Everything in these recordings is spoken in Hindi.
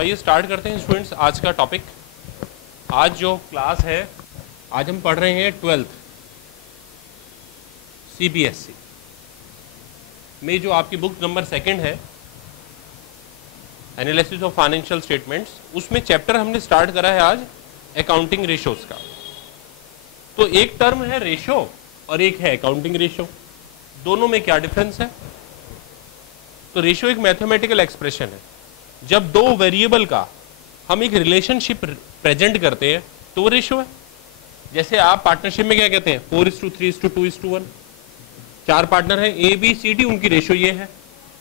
आइए स्टार्ट करते हैं स्टूडेंट्स आज का टॉपिक। आज जो क्लास है, आज हम पढ़ रहे हैं 12th CBSE में जो आपकी बुक नंबर 2 है, एनालिसिस ऑफ फाइनेंशियल स्टेटमेंट्स, उसमें चैप्टर हमने स्टार्ट करा है आज अकाउंटिंग रेशोज का। तो एक टर्म है रेशो और एक है अकाउंटिंग रेशो, दोनों में क्या डिफरेंस है? तो रेशो एक मैथमेटिकल एक्सप्रेशन है। जब दो वेरिएबल का हम एक रिलेशनशिप प्रेजेंट करते हैं तो वो रेशो है। जैसे आप पार्टनरशिप में क्या कहते हैं, 4:3:2:1। 4 पार्टनर हैं ABCD, उनकी रेशो ये है।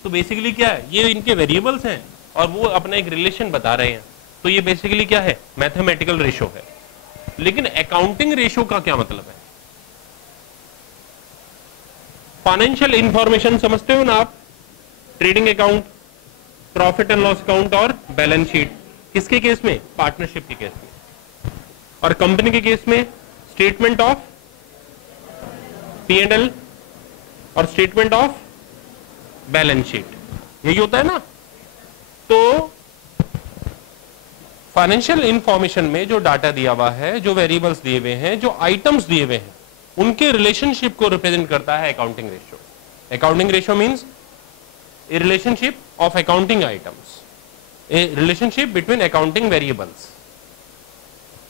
तो बेसिकली क्या है, ये इनके वेरिएबल्स हैं और वो अपना एक रिलेशन बता रहे हैं। तो ये बेसिकली क्या है, मैथमेटिकल रेशो है। लेकिन अकाउंटिंग रेशो का क्या मतलब है? फाइनेंशियल इंफॉर्मेशन समझते हो ना आप, trading account, profit and loss account और बैलेंस शीट। किसके केस में? पार्टनरशिप के केस में। और कंपनी के केस में स्टेटमेंट ऑफ P&L और स्टेटमेंट ऑफ बैलेंस शीट, यही होता है ना। तो फाइनेंशियल इंफॉर्मेशन में जो डाटा दिया हुआ है, जो वेरिएबल्स दिए हुए हैं, जो आइटम्स दिए हुए हैं, उनके रिलेशनशिप को रिप्रेजेंट करता है accounting ratio. Accounting ratio means a relationship of accounting items, a relationship between accounting variables।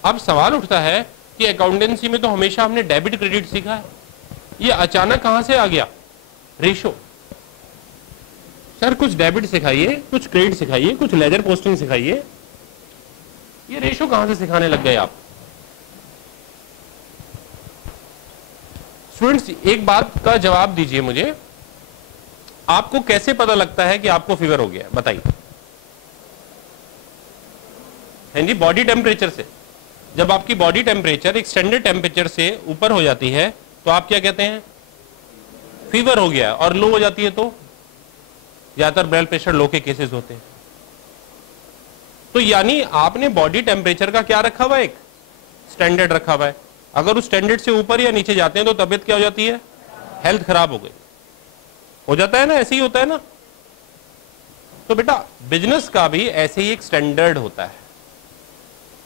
अब सवाल उठता है कि अकाउंटेंसी में तो हमेशा हमने डेबिट क्रेडिट सीखा है, ये अचानक कहां से आ गया रेशो? सर कुछ डेबिट सिखाइए, कुछ क्रेडिट सिखाइए, कुछ लेजर पोस्टिंग सिखाइए, ये रेशो कहां से सिखाने लग गए आप? स्टूडेंट्स एक बात का जवाब दीजिए मुझे, आपको कैसे पता लगता है कि आपको फीवर हो गया? बताइए। हैं जी, बॉडी टेम्परेचर से। जब आपकी बॉडी टेम्परेचर एक स्टैंडर्ड टेम्परेचर से ऊपर हो जाती है तो आप क्या कहते हैं? फीवर हो गया। और लो हो जाती है तो ज्यादातर ब्लड प्रेशर लो के केसेस होते हैं। तो यानी आपने बॉडी टेम्परेचर का क्या रखा हुआ है? एक स्टैंडर्ड रखा हुआ है। अगर उस स्टैंडर्ड से ऊपर या नीचे जाते हैं तो तबियत क्या हो जाती है? हेल्थ खराब हो गई, हो जाता है ना, ऐसे ही होता है ना। तो बेटा बिजनेस का भी ऐसे ही एक स्टैंडर्ड होता है।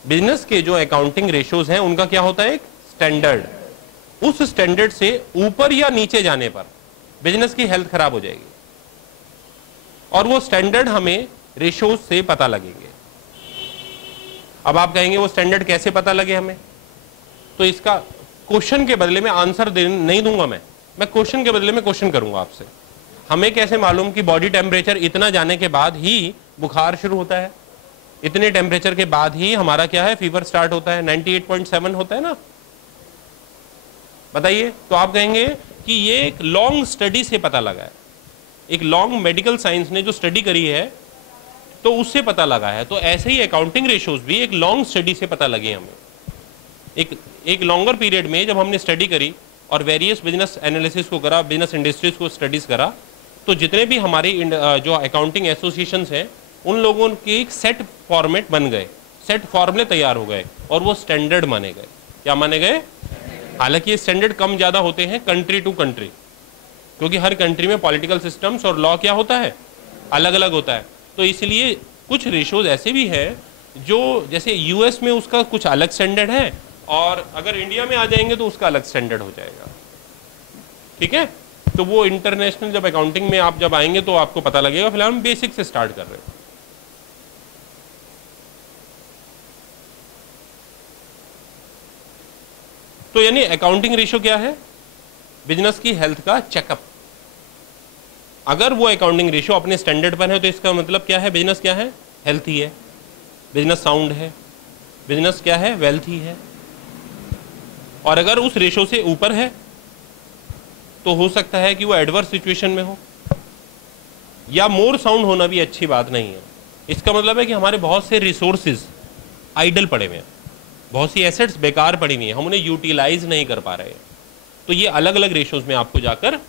बिजनेस के जो अकाउंटिंग रेशोज हैं उनका क्या होता है? एक स्टैंडर्ड। उस स्टैंडर्ड से ऊपर या नीचे जाने पर बिजनेस की हेल्थ खराब हो जाएगी और वो स्टैंडर्ड हमें रेशोज से पता लगेंगे। अब आप कहेंगे वो स्टैंडर्ड कैसे पता लगे हमें? तो इसका क्वेश्चन के बदले में आंसर नहीं दूंगा मैं क्वेश्चन के बदले में क्वेश्चन करूंगा आपसे। हमें कैसे मालूम कि बॉडी टेम्परेचर इतना जाने के बाद ही बुखार शुरू होता है? इतने टेम्परेचर के बाद ही हमारा क्या है, फीवर स्टार्ट होता है। 98.7 होता है ना, बताइए। तो आप कहेंगे कि ये एक लॉन्ग स्टडी से पता लगा है, एक लॉन्ग मेडिकल साइंस ने जो स्टडी करी है तो उससे पता लगा है। तो ऐसे ही अकाउंटिंग रेशोज भी एक लॉन्ग स्टडी से पता लगे हमें। एक लॉन्गर पीरियड में जब हमने स्टडी करी और वेरियस बिजनेस एनालिसिस को करा, बिजनेस इंडस्ट्रीज को स्टडीज करा, तो जितने भी हमारे जो अकाउंटिंग एसोसिएशंस हैं उन लोगों के एक सेट फॉर्मेट बन गए, सेट फॉर्मूले तैयार हो गए और वो स्टैंडर्ड माने गए। क्या माने गए? हालांकि ये स्टैंडर्ड कम ज्यादा होते हैं कंट्री टू कंट्री, क्योंकि हर कंट्री में पॉलिटिकल सिस्टम्स और लॉ क्या होता है, अलग अलग होता है। तो इसलिए कुछ रेशोज ऐसे भी हैं जो, जैसे US में उसका कुछ अलग स्टैंडर्ड है और अगर इंडिया में आ जाएंगे तो उसका अलग स्टैंडर्ड हो जाएगा। ठीक है, तो वो इंटरनेशनल जब अकाउंटिंग में आप जब आएंगे तो आपको पता लगेगा। फिलहाल हम बेसिक से स्टार्ट कर रहे हैं। तो यानी अकाउंटिंग रेशो क्या है? बिजनेस की हेल्थ का चेकअप। अगर वो अकाउंटिंग रेशो अपने स्टैंडर्ड पर है तो इसका मतलब क्या है? बिजनेस क्या है? हेल्थी है, बिजनेस साउंड है, बिजनेस क्या है? वेल्थी है। और अगर उस रेशो से ऊपर है तो हो सकता है कि वो एडवर्स सिचुएशन में हो, या मोर साउंड होना भी अच्छी बात नहीं है। इसका मतलब है कि हमारे बहुत से रिसोर्सेज आइडल पड़े हुए हैं, बहुत सी एसेट्स बेकार पड़ी हुई हैं, हम उन्हें यूटिलाइज नहीं कर पा रहे हैं। तो ये अलग अलग रेशोज में आपको जाकर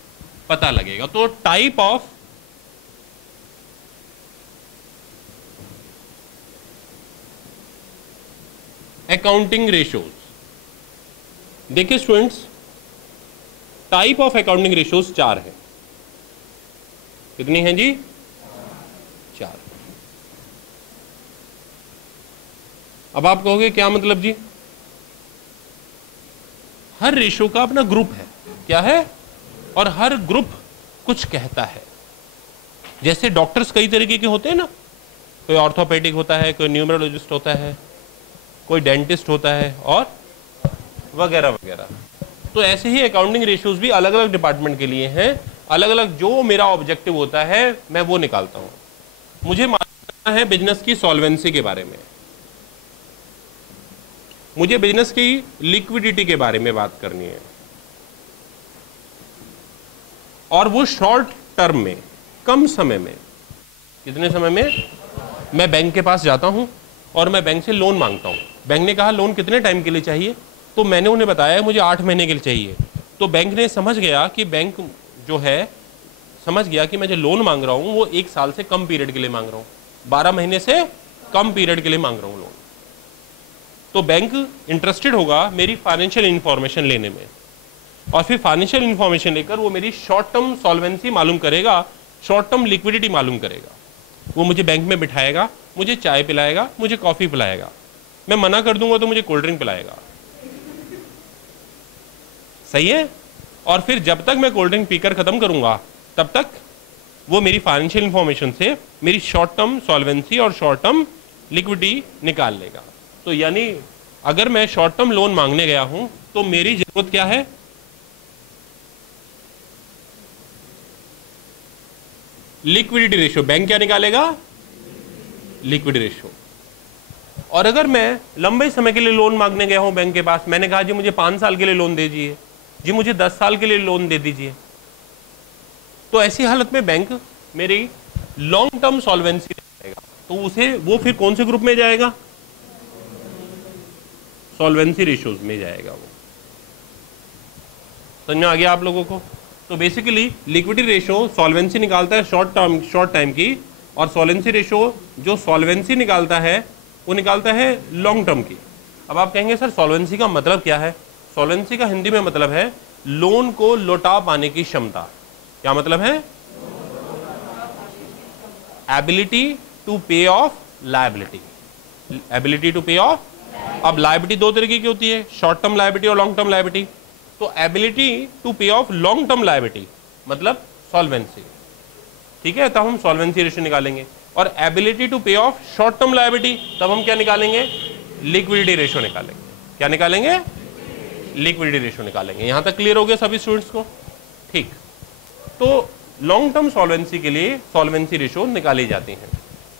पता लगेगा। तो टाइप ऑफ अकाउंटिंग रेशोज, देखिए students, type of accounting ratios 4 है। कितनी हैं जी? 4। अब आप कहोगे क्या मतलब जी? हर रेशो का अपना ग्रुप है, क्या है, और हर ग्रुप कुछ कहता है। जैसे डॉक्टर्स कई तरीके के होते हैं ना, कोई ऑर्थोपेडिक होता है, कोई न्यूमरोलॉजिस्ट होता है, कोई डेंटिस्ट होता है, और वगैरह वगैरह। तो ऐसे ही अकाउंटिंग रेशियोज भी अलग अलग डिपार्टमेंट के लिए हैं, अलग अलग जो मेरा ऑब्जेक्टिव होता है मैं वो निकालता हूं। मुझे मालूम करना है बिजनेस की सॉल्वेंसी के बारे में, मुझे बिजनेस की लिक्विडिटी के बारे में बात करनी है, और वो शॉर्ट टर्म में, कम समय में। कितने समय में? मैं बैंक के पास जाता हूं और मैं बैंक से लोन मांगता हूं। बैंक ने कहा लोन कितने टाइम के लिए चाहिए, तो मैंने उन्हें बताया मुझे 8 महीने के लिए चाहिए। तो बैंक ने समझ गया कि बैंक जो है समझ गया कि मैं जो लोन मांग रहा हूं वो 1 साल से कम पीरियड के लिए मांग रहा हूं, 12 महीने से कम पीरियड के लिए मांग रहा हूं लोन। तो बैंक इंटरेस्टेड होगा मेरी फाइनेंशियल इंफॉर्मेशन लेने में, और फिर फाइनेंशियल इंफॉर्मेशन लेकर वो मेरी शॉर्ट टर्म सॉल्वेंसी मालूम करेगा, शॉर्ट टर्म लिक्विडिटी मालूम करेगा। वो मुझे बैंक में बिठाएगा, मुझे चाय पिलाएगा, मुझे कॉफी पिलाएगा, मैं मना कर दूंगा तो मुझे कोल्ड ड्रिंक पिलाएगा, सही है। और फिर जब तक मैं कोल्ड ड्रिंक पीकर खत्म करूंगा तब तक वो मेरी फाइनेंशियल इंफॉर्मेशन से मेरी शॉर्ट टर्म सॉल्वेंसी और शॉर्ट टर्म लिक्विडिटी निकाल लेगा। तो यानी अगर मैं शॉर्ट टर्म लोन मांगने गया हूं तो मेरी जरूरत क्या है? Liquidity ratio. बैंक क्या निकालेगा? Liquidity ratio. और अगर मैं लंबे समय के लिए लोन मांगने गया हूं बैंक के पास, मैंने कहा जी मुझे 5 साल के लिए लोन दे दीजिए, जी मुझे 10 साल के लिए लोन दे दीजिए, तो ऐसी हालत में बैंक मेरी लॉन्ग टर्म सॉल्वेंसी देगा, तो उसे वो फिर कौन से ग्रुप में जाएगा? सॉल्वेंसी रेशियोज में जाएगा वो। समझ में आ गया आप लोगों को? तो बेसिकली लिक्विडिटी रेशियो सॉल्वेंसी निकालता है शॉर्ट टाइम की, और सॉल्वेंसी रेशियो जो सॉल्वेंसी निकालता है वो निकालता है लॉन्ग टर्म की। अब आप कहेंगे सर सॉल्वेंसी का मतलब क्या है? सॉल्वेंसी का हिंदी में मतलब है लोन को लौटा पाने की क्षमता। क्या मतलब है? एबिलिटी टू पे ऑफ लायबिलिटी, एबिलिटी टू पे ऑफ। अब लायबिलिटी दो तरीके की होती है, शॉर्ट टर्म लायबिलिटी और लॉन्ग टर्म लायबिलिटी। तो एबिलिटी टू पे ऑफ लॉन्ग टर्म लायबिलिटी मतलब सॉल्वेंसी, ठीक है, तब हम सॉल्वेंसी रेशियो निकालेंगे। और एबिलिटी टू पे ऑफ शॉर्ट टर्म लायबिलिटी, तब हम क्या निकालेंगे? लिक्विडिटी रेशियो निकालेंगे। क्या निकालेंगे? लिक्विडिटी रेशियो निकालेंगे। यहां तक क्लियर हो गया सभी स्टूडेंट्स को? ठीक। तो लॉन्ग टर्म सॉल्वेंसी के लिए सॉल्वेंसी रेशियो निकाली जाती है।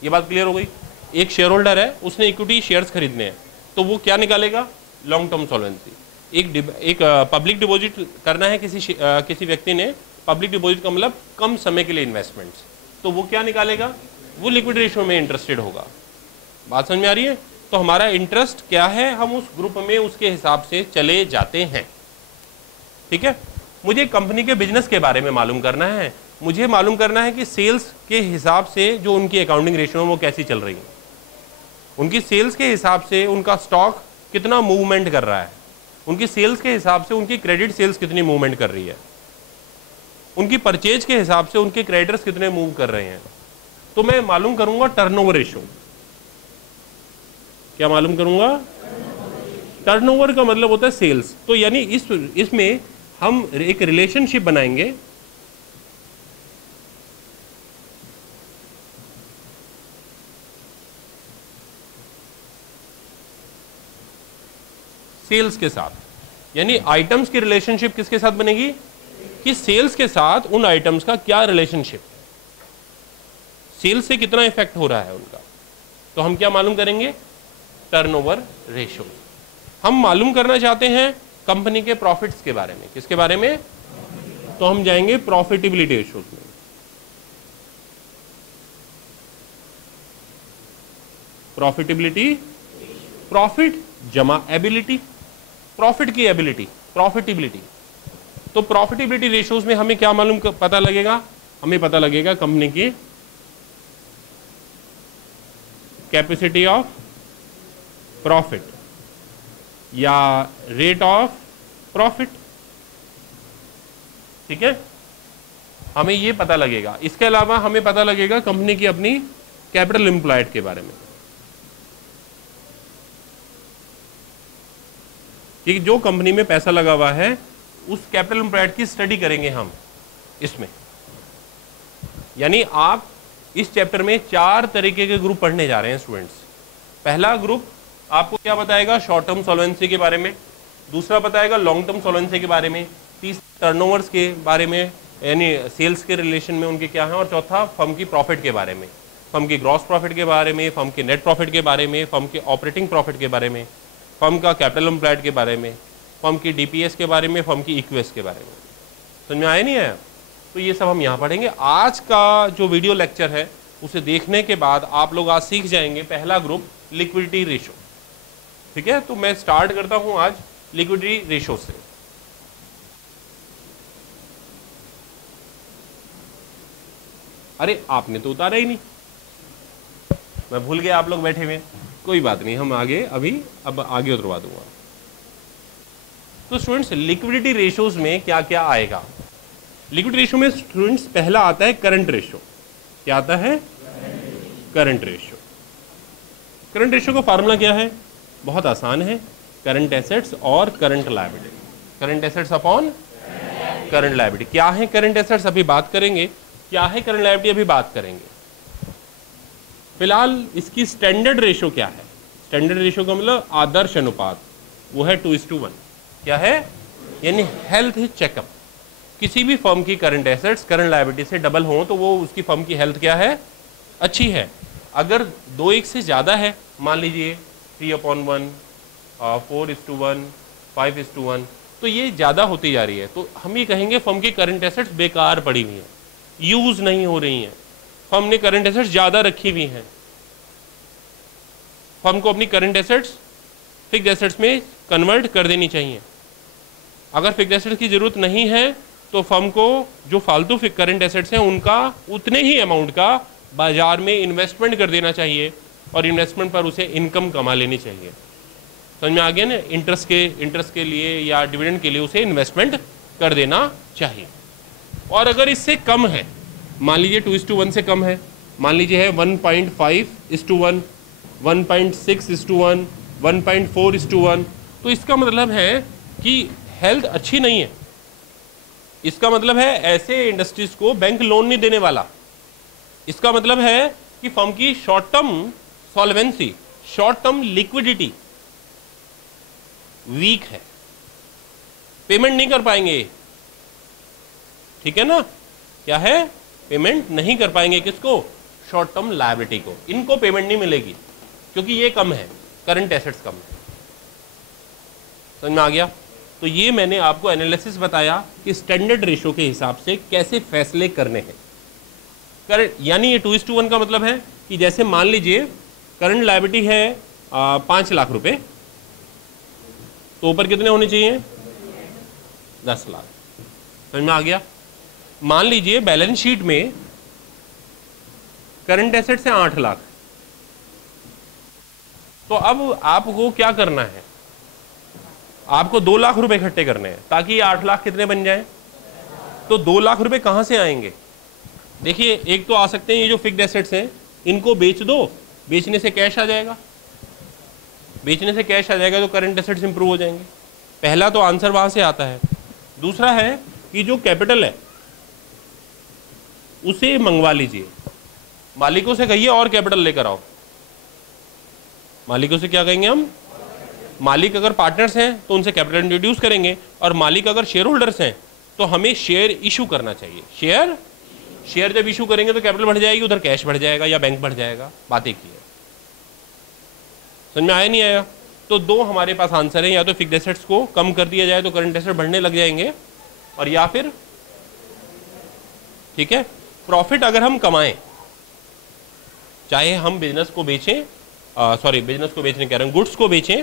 ये बात क्लियर हो गई? एक शेयर होल्डर है, उसने इक्विटी शेयर्स खरीदने हैं, तो वो क्या निकालेगा? Long term solvency. एक पब्लिक डिपॉजिट करना है किसी व्यक्ति ने, पब्लिक डिपॉजिट का मतलब कम समय के लिए इन्वेस्टमेंट्स, तो वो क्या निकालेगा? वो लिक्विड रेशियो में इंटरेस्टेड होगा। बात समझ में आ रही है? तो हमारा इंटरेस्ट क्या है, हम उस ग्रुप में उसके हिसाब से चले जाते हैं, ठीक है। मुझे कंपनी के बिजनेस के बारे में मालूम करना है, मुझे मालूम करना है कि सेल्स के हिसाब से जो उनकी अकाउंटिंग रेशियो है वो कैसी चल रही है, उनकी सेल्स के हिसाब से उनका स्टॉक कितना मूवमेंट कर रहा है, उनकी सेल्स के हिसाब से उनकी क्रेडिट सेल्स कितनी मूवमेंट कर रही है, उनकी परचेज के हिसाब से उनके क्रेडिटर्स कितने मूव कर रहे हैं। तो मैं मालूम करूंगा टर्नओवर रेशियो। क्या मालूम करूंगा? टर्नओवर का मतलब होता है सेल्स। तो यानी इसमें हम एक रिलेशनशिप बनाएंगे, सेल्स के साथ। यानी आइटम्स की रिलेशनशिप किसके साथ बनेगी? कि सेल्स के साथ उन आइटम्स का क्या रिलेशनशिप, सेल्स से कितना इफेक्ट हो रहा है उनका। तो हम क्या मालूम करेंगे? Turnover ratio. हम मालूम करना चाहते हैं कंपनी के प्रॉफिट्स के बारे में। किसके बारे में? तो हम जाएंगे प्रॉफिटेबिलिटी रेशियोज में। प्रॉफिटेबिलिटी, प्रॉफिट जमा एबिलिटी, प्रॉफिट की एबिलिटी, प्रॉफिटेबिलिटी। तो प्रॉफिटेबिलिटी रेशियोज में हमें क्या मालूम पता लगेगा? हमें पता लगेगा कंपनी की कैपेसिटी ऑफ प्रॉफिट या रेट ऑफ प्रॉफिट, ठीक है, हमें ये पता लगेगा। इसके अलावा हमें पता लगेगा कंपनी की अपनी कैपिटल एम्प्लॉयड के बारे में। कि जो कंपनी में पैसा लगा हुआ है उस कैपिटल एम्प्लॉयड की स्टडी करेंगे हम इसमें। यानी आप इस चैप्टर में 4 तरीके के ग्रुप पढ़ने जा रहे हैं स्टूडेंट्स। पहला ग्रुप आपको क्या बताएगा, शॉर्ट टर्म सॉल्वेंसी के बारे में, दूसरा बताएगा लॉन्ग टर्म सॉल्वेंसी के बारे में, तीसरा टर्नओवर्स के बारे में यानी सेल्स के रिलेशन में उनके क्या है, और चौथा फर्म की प्रॉफिट के बारे में, फर्म की ग्रॉस प्रॉफिट के बारे में, फर्म के नेट प्रॉफिट के बारे में, फर्म के ऑपरेटिंग प्रॉफिट के बारे में, फर्म का कैपिटल एम्प्लॉयड के बारे में, फर्म की डीपीएस के बारे में, फर्म की इक्वेस के बारे में। समझ में आया नहीं आया? तो ये सब हम यहाँ पढ़ेंगे। आज का जो वीडियो लेक्चर है उसे देखने के बाद आप लोग आज सीख जाएंगे पहला ग्रुप लिक्विडिटी रेशो। ठीक है, तो मैं स्टार्ट करता हूँ आज लिक्विडिटी रेशो से। अरे आपने तो उतारा ही नहीं, मैं भूल गया, आप लोग बैठे हुए। कोई बात नहीं, हम आगे अब आगे उतरवा दूंगा। तो स्टूडेंट्स लिक्विडिटी रेशोज में क्या क्या आएगा? लिक्विडिटी रेशो में स्टूडेंट्स पहला आता है करंट रेशो। क्या आता है? Current ratio. करंट रेशो का फार्मूला क्या है? बहुत आसान है, करंट एसेट्स और current liability. Current assets upon current liability. क्या है करंट एसेट्स अभी बात करेंगे, क्या है करंट लायबिलिटी अभी बात करेंगे। फिलहाल इसकी स्टैंडर्ड रेशो क्या है? स्टैंडर्ड रेशो का मतलब आदर्श अनुपात, वो है 2:1। क्या है? यानी हेल्थ चेकअप। किसी भी फर्म की करंट एसेट्स करंट लायबिलिटी से डबल हो तो वो उसकी फर्म की हेल्थ क्या है? अच्छी है। अगर 2:1 से ज़्यादा है, मान लीजिए 3/1, 4:1, 5:1, तो ये ज़्यादा होती जा रही है, तो हम ये कहेंगे फर्म की करंट एसेट्स बेकार पड़ी हुई हैं, यूज़ नहीं हो रही हैं, फर्म ने करंट एसेट्स ज़्यादा रखी हुई हैं। फर्म को अपनी करंट एसेट्स फिक्स्ड एसेट्स में कन्वर्ट कर देनी चाहिए। अगर फिक्स्ड एसेट्स की ज़रूरत नहीं है तो फर्म को जो फालतू करंट एसेट्स हैं उनका उतने ही अमाउंट का बाजार में इन्वेस्टमेंट कर देना चाहिए और इन्वेस्टमेंट पर उसे इनकम कमा लेनी चाहिए। समझ में आ गया ना? इंटरेस्ट के लिए या डिविडेंड के लिए उसे इन्वेस्टमेंट कर देना चाहिए। और अगर इससे कम है, मान लीजिए 2:1 से कम है, मान लीजिए है 1.5:1, 1.6:1, 1.4:1, तो इसका मतलब है कि हेल्थ अच्छी नहीं है। इसका मतलब है ऐसे इंडस्ट्रीज को बैंक लोन नहीं देने वाला। इसका मतलब है कि फर्म की short term solvency, short term liquidity weak है, पेमेंट नहीं कर पाएंगे। ठीक है ना? क्या है? पेमेंट नहीं कर पाएंगे। किसको? शॉर्ट टर्म लायबिलिटी को। इनको पेमेंट नहीं मिलेगी क्योंकि ये कम है, करंट एसेट्स कम है। समझ में आ गया? तो ये मैंने आपको एनालिसिस बताया कि स्टैंडर्ड रेशो के हिसाब से कैसे फैसले करने हैं। करंट यानी ये 2:1 का मतलब है कि जैसे मान लीजिए करंट लायबिलिटी है 5 लाख रुपए, तो ऊपर कितने होने चाहिए? 10 लाख। समझ में आ गया? मान लीजिए बैलेंस शीट में करंट एसेट्स है 8 लाख, तो अब आपको क्या करना है? आपको 2 लाख रुपए इकट्ठे करने हैं ताकि ये 8 लाख कितने बन जाएं। तो 2 लाख रुपए कहां से आएंगे? देखिए, एक तो आ सकते हैं ये जो फिक्स्ड एसेट्स हैं इनको बेच दो, बेचने से कैश आ जाएगा, बेचने से कैश आ जाएगा तो करंट एसेट्स इंप्रूव हो जाएंगे। पहला तो आंसर वहां से आता है। दूसरा है कि जो कैपिटल है उसे मंगवा लीजिए, मालिकों से कहिए और कैपिटल लेकर आओ। मालिकों से क्या कहेंगे हम? मालिक अगर पार्टनर्स हैं तो उनसे कैपिटल इंट्रोड्यूस करेंगे, और मालिक अगर शेयर होल्डर्स हैं तो हमें शेयर इशू करना चाहिए। शेयर जब इशू करेंगे तो कैपिटल बढ़ जाएगी, उधर कैश बढ़ जाएगा या बैंक बढ़ जाएगा। बात एक ही है। समझ में आया नहीं आया? तो 2 हमारे पास आंसर है, या तो फिक्स्ड एसेट्स को कम कर दिया जाए तो करंट एसेट बढ़ने लग जाएंगे, और या फिर ठीक है प्रॉफिट अगर हम कमाएं, चाहे हम बिजनेस को बेचें, बिजनेस को बेचने कह रहे हैं, गुड्स को बेचें,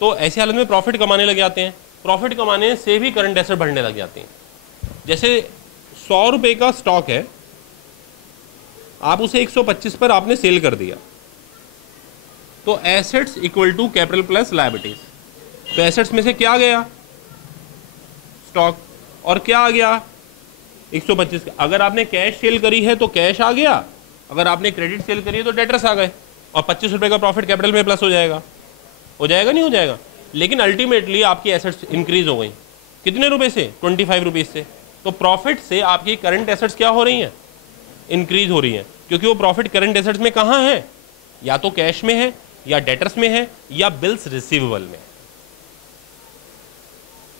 तो ऐसे हालत में प्रॉफिट कमाने लग जाते हैं। प्रॉफिट कमाने से भी करंट एसेट बढ़ने लग जाते हैं। जैसे 100 रुपए का स्टॉक है, आप उसे 125 पर आपने सेल कर दिया, तो assets equal to capital plus liabilities. तो एसेट्स में से क्या गया? स्टॉक। और क्या आ गया? 125। अगर आपने कैश सेल करी है तो कैश आ गया, अगर आपने क्रेडिट सेल करी है तो डेटर्स आ गए, और 25 रुपए का प्रॉफिट कैपिटल में प्लस हो जाएगा। हो जाएगा नहीं हो जाएगा? लेकिन अल्टीमेटली आपकी एसेट्स इंक्रीज हो गई, कितने रुपए से? 25 रुपीज से। तो प्रॉफिट से आपकी करंट एसेट्स क्या हो रही हैं? इंक्रीज हो रही हैं, क्योंकि वो प्रॉफिट करंट एसेट्स में कहाँ है? या तो कैश में है, या डेटर्स में है, या बिल्स रिसीवेबल में।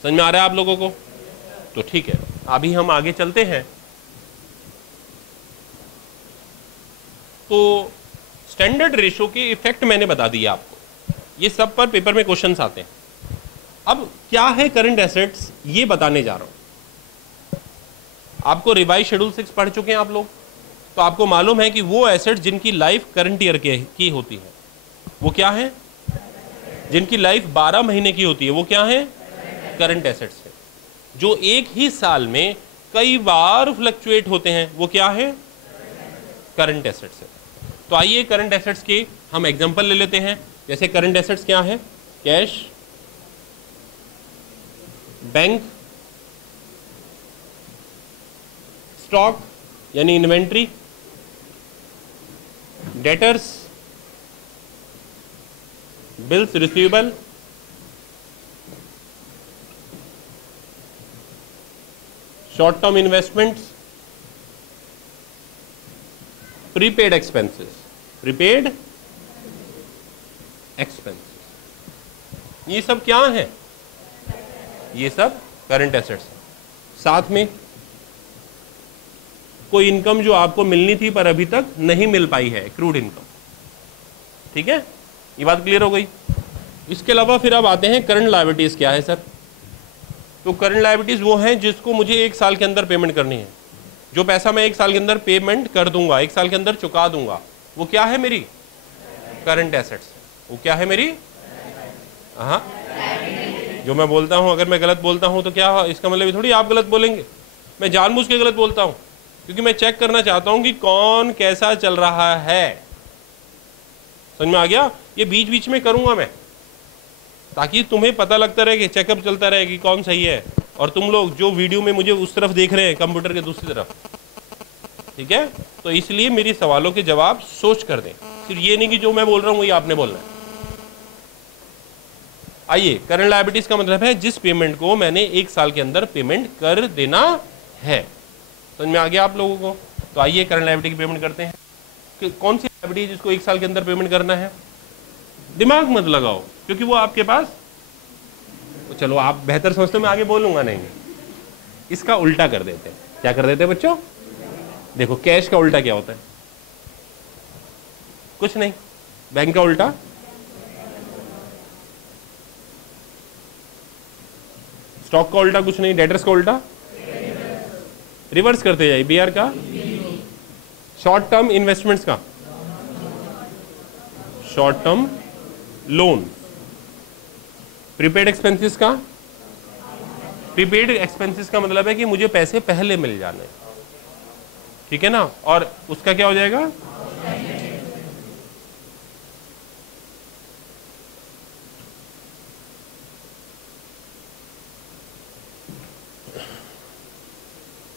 समझ में आ रहा है आप लोगों को? तो ठीक है, अभी हम आगे चलते हैं। तो स्टैंडर्ड रेशो के इफेक्ट मैंने बता दिया आपको, ये सब पर पेपर में क्वेश्चंस आते हैं। अब क्या है करंट एसेट्स, ये बताने जा रहा हूं। आपको रिवाइज शेड्यूल 6 पढ़ चुके हैं आप लोग, तो आपको मालूम है कि वो एसेट्स जिनकी लाइफ करंट ईयर की होती है वो क्या है? जिनकी लाइफ 12 महीने की होती है वो क्या है? करंट एसेट्स है। जो एक ही साल में कई बार फ्लक्चुएट होते हैं वो क्या है? करंट एसेट्स है। तो आइए करंट एसेट्स के हम एग्जांपल ले लेते हैं। जैसे करंट एसेट्स क्या है? कैश, बैंक, स्टॉक यानी inventory, debtors, bills receivable, short term investments, prepaid expenses. Prepaid expenses ये सब क्या है? ये सब करंट एसेट्स हैं। साथ में कोई इनकम जो आपको मिलनी थी पर अभी तक नहीं मिल पाई है, एक्रूड इनकम। ठीक है, ये बात क्लियर हो गई। इसके अलावा फिर अब आते हैं करंट लायबिलिटीज क्या है सर? तो करंट लायबिलिटीज वो हैं जिसको मुझे 1 साल के अंदर पेमेंट करनी है। जो पैसा मैं 1 साल के अंदर पेमेंट कर दूंगा, 1 साल के अंदर चुका दूंगा, वो क्या है? मेरी करंट एसेट्स। वो क्या है? मेरी हाँ, जो मैं बोलता हूँ, अगर मैं गलत बोलता हूँ तो क्या इसका मतलब थोड़ी आप गलत बोलेंगे। मैं जानबूझ के गलत बोलता हूँ क्योंकि मैं चेक करना चाहता हूँ कि कौन कैसा चल रहा है। समझ में आ गया? ये बीच बीच में करूंगा मैं, ताकि तुम्हें पता लगता रहे कि चेकअप चलता रहे कि कौन सही है। और तुम लोग जो वीडियो में मुझे उस तरफ देख रहे हैं, कंप्यूटर के दूसरी तरफ, ठीक है? तो इसलिए मेरी सवालों के जवाब सोच कर दें, सिर्फ ये नहीं कि जो मैं बोल रहा हूँ वही आपने बोलना है। आइए, करंट लायबिलिटीज का मतलब है जिस पेमेंट को मैंने 1 साल के अंदर पेमेंट कर देना है। समझ में आ गया आप लोगों को? तो आइए करंट लायबिलिटी की पेमेंट करते हैं। कि कौन सी लायबिलिटी जिसको 1 साल के अंदर पेमेंट करना है? दिमाग मत लगाओ, क्योंकि वो आपके पास, चलो आप बेहतर समझते हो, मैं आगे बोलूंगा नहीं। इसका उल्टा कर देते हैं। क्या कर देते हैं बच्चों? देखो, कैश का उल्टा क्या होता है? कुछ नहीं। बैंक का उल्टा? स्टॉक का उल्टा कुछ नहीं। डेटर्स का उल्टा? रिवर्स करते जाइए। बीआर का? शॉर्ट टर्म इन्वेस्टमेंट्स का? Short term loan. Prepaid expenses का? प्रीपेड एक्सपेंसेस का मतलब है कि मुझे पैसे पहले मिल जाने, ठीक है ना? और उसका क्या हो जाएगा?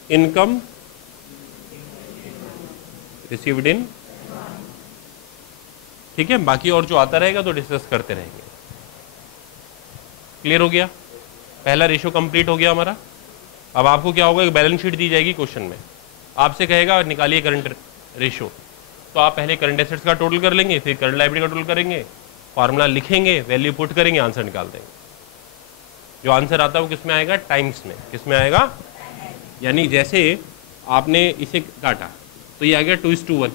इनकम रिसीव्ड इन, ठीक है? बाकी और जो आता रहेगा तो डिस्कस करते रहेंगे। क्लियर हो गया? पहला रेशो कंप्लीट हो गया हमारा। अब आपको क्या होगा, एक बैलेंस शीट दी जाएगी क्वेश्चन में, आपसे कहेगा निकालिए करंट रेशो। तो आप पहले करंट एसेट्स का टोटल कर लेंगे, फिर करंट लायबिलिटी का टोटल करेंगे, फार्मूला लिखेंगे, वैल्यू पुट करेंगे, आंसर निकाल देंगे। जो आंसर आता है वो किस में आएगा? टाइम्स में। किस में आएगा? यानी जैसे आपने इसे काटा तो ये आ गया 2:1।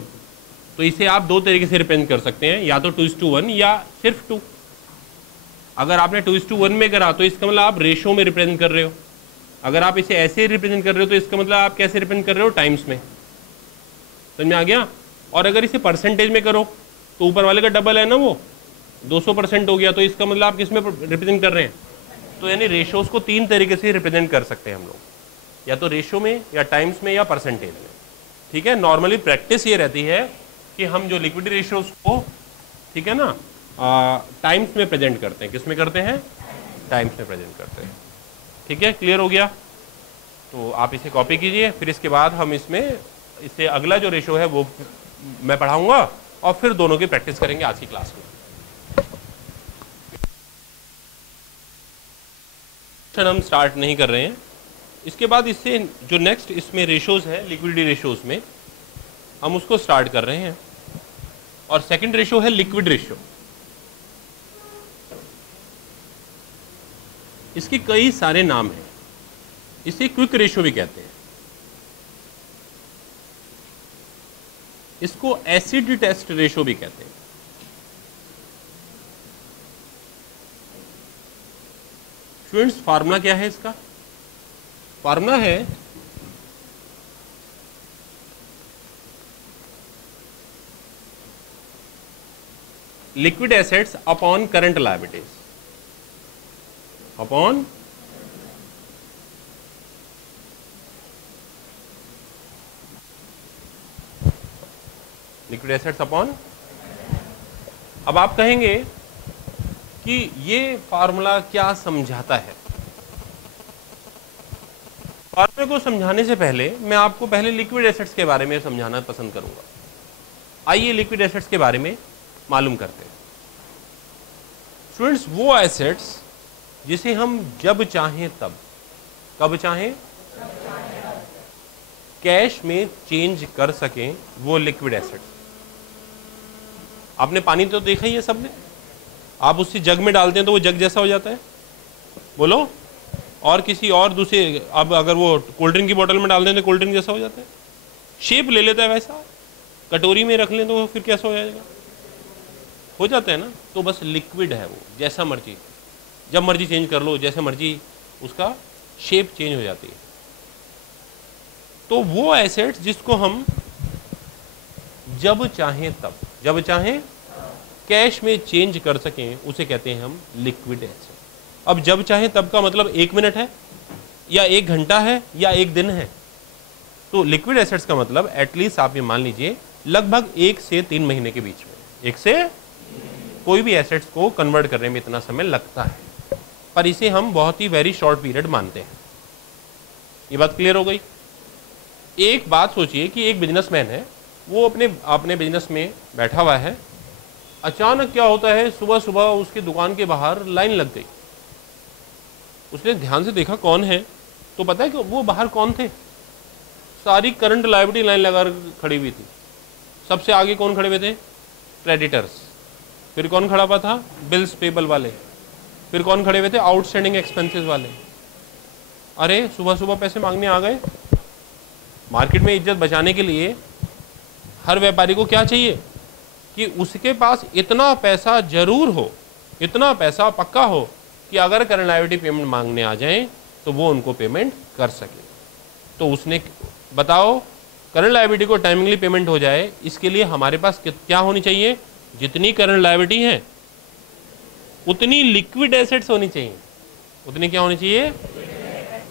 तो इसे आप 2 तरीके से रिप्रेजेंट कर सकते हैं, या तो 2:1 या सिर्फ 2। अगर आपने 2:1 में करा तो इसका मतलब आप रेशो में रिप्रेजेंट कर रहे हो। अगर आप इसे ऐसे रिप्रेजेंट कर रहे हो तो इसका मतलब आप कैसे रिप्रेजेंट कर रहे हो? टाइम्स में। समझ में आ गया? और अगर इसे परसेंटेज में करो तो ऊपर वाले का डबल है ना, वो 200% हो गया, तो इसका मतलब आप किस में रिप्रेजेंट कर रहे हैं? तो यानी रेशोज को 3 तरीके से रिप्रेजेंट कर सकते हैं हम लोग, या तो रेशो में, या टाइम्स में, या परसेंटेज में। ठीक है? नॉर्मली प्रैक्टिस ये रहती है कि हम जो लिक्विडिटी रेशोज को, ठीक है ना, टाइम्स में प्रेजेंट करते हैं। किस में करते हैं? टाइम्स में प्रेजेंट करते हैं। ठीक है? क्लियर हो गया? तो आप इसे कॉपी कीजिए, फिर इसके बाद हम इससे अगला जो रेशो है वो मैं पढ़ाऊंगा, और फिर दोनों की प्रैक्टिस करेंगे आज की क्लास में। क्वेश्चन हम स्टार्ट नहीं कर रहे हैं। इसके बाद इससे जो नेक्स्ट इसमें रेशोज है लिक्विडिटी रेशोज में, हम उसको स्टार्ट कर रहे हैं। और सेकंड रेशो है लिक्विड रेशो। इसके कई सारे नाम हैं। इसे क्विक रेशो भी कहते हैं। इसको एसिड टेस्ट रेशो भी कहते हैं। स्टूडेंट्स, फार्मूला क्या है इसका? फार्मूला है liquid assets upon current liabilities upon liquid assets upon. अब आप कहेंगे कि ये फार्मूला क्या समझाता है? फार्मूले को समझाने से पहले मैं आपको पहले लिक्विड एसेट्स के बारे में समझाना पसंद करूंगा। आइए लिक्विड एसेट्स के बारे में मालूम करते हैं। स्टूडेंट्स, वो एसेट्स जिसे हम जब चाहें तब, कब चाहें, कैश में चेंज कर सकें, वो लिक्विड एसेट्स। आपने पानी तो देखा ही है सबने। आप उससे जग में डालते हैं तो वो जग जैसा हो जाता है, बोलो। और किसी और दूसरे, अब अगर वो कोल्ड ड्रिंक की बोतल में डाल दें तो कोल्ड ड्रिंक जैसा हो जाता है, शेप ले लेता है वैसा। कटोरी में रख लें तो फिर कैसा हो जाएगा? हो जाता है ना। तो बस लिक्विड है वो, जैसा मर्जी जब मर्जी चेंज कर लो, जैसे मर्जी उसका शेप चेंज हो जाती है। तो वो एसेट्स जिसको हम जब चाहें तब, जब चाहें कैश में चेंज कर सकें, उसे कहते हैं हम लिक्विड एसेट। अब जब चाहें तब का मतलब 1 मिनट है या 1 घंटा है या 1 दिन है। तो लिक्विड एसेट्स का मतलब एटलीस्ट आप ये मान लीजिए लगभग 1 से 3 महीने के बीच में, 1 से कोई भी एसेट्स को कन्वर्ट करने में इतना समय लगता है, पर इसे हम बहुत ही वेरी शॉर्ट पीरियड मानते हैं। ये बात क्लियर हो गई? एक बात सोचिए कि एक बिजनेसमैन है, वो अपने बिजनेस में बैठा हुआ है। अचानक क्या होता है, सुबह सुबह उसकी दुकान के बाहर लाइन लग गई। उसने ध्यान से देखा कौन है, तो पता है कि वो बाहर कौन थे? सारी करंट लायबिलिटी लाइन लगा खड़ी हुई थी। सबसे आगे कौन खड़े हुए थे? क्रेडिटर्स। फिर कौन खड़ा हुआ था? बिल्स पेबल वाले। फिर कौन खड़े हुए थे? आउटस्टैंडिंग एक्सपेंसेस वाले। अरे सुबह सुबह पैसे मांगने आ गए। मार्केट में इज्जत बचाने के लिए हर व्यापारी को क्या चाहिए कि उसके पास इतना पैसा जरूर हो, इतना पैसा पक्का हो कि अगर करंट लायबिलिटी पेमेंट मांगने आ जाएं तो वो उनको पेमेंट कर सके। तो उसने बताओ, करंट लायबिलिटी को टाइमिंगली पेमेंट हो जाए, इसके लिए हमारे पास क्या होनी चाहिए? जितनी करंट लायबिलिटी है उतनी लिक्विड एसेट्स होनी चाहिए। उतनी क्या होनी चाहिए?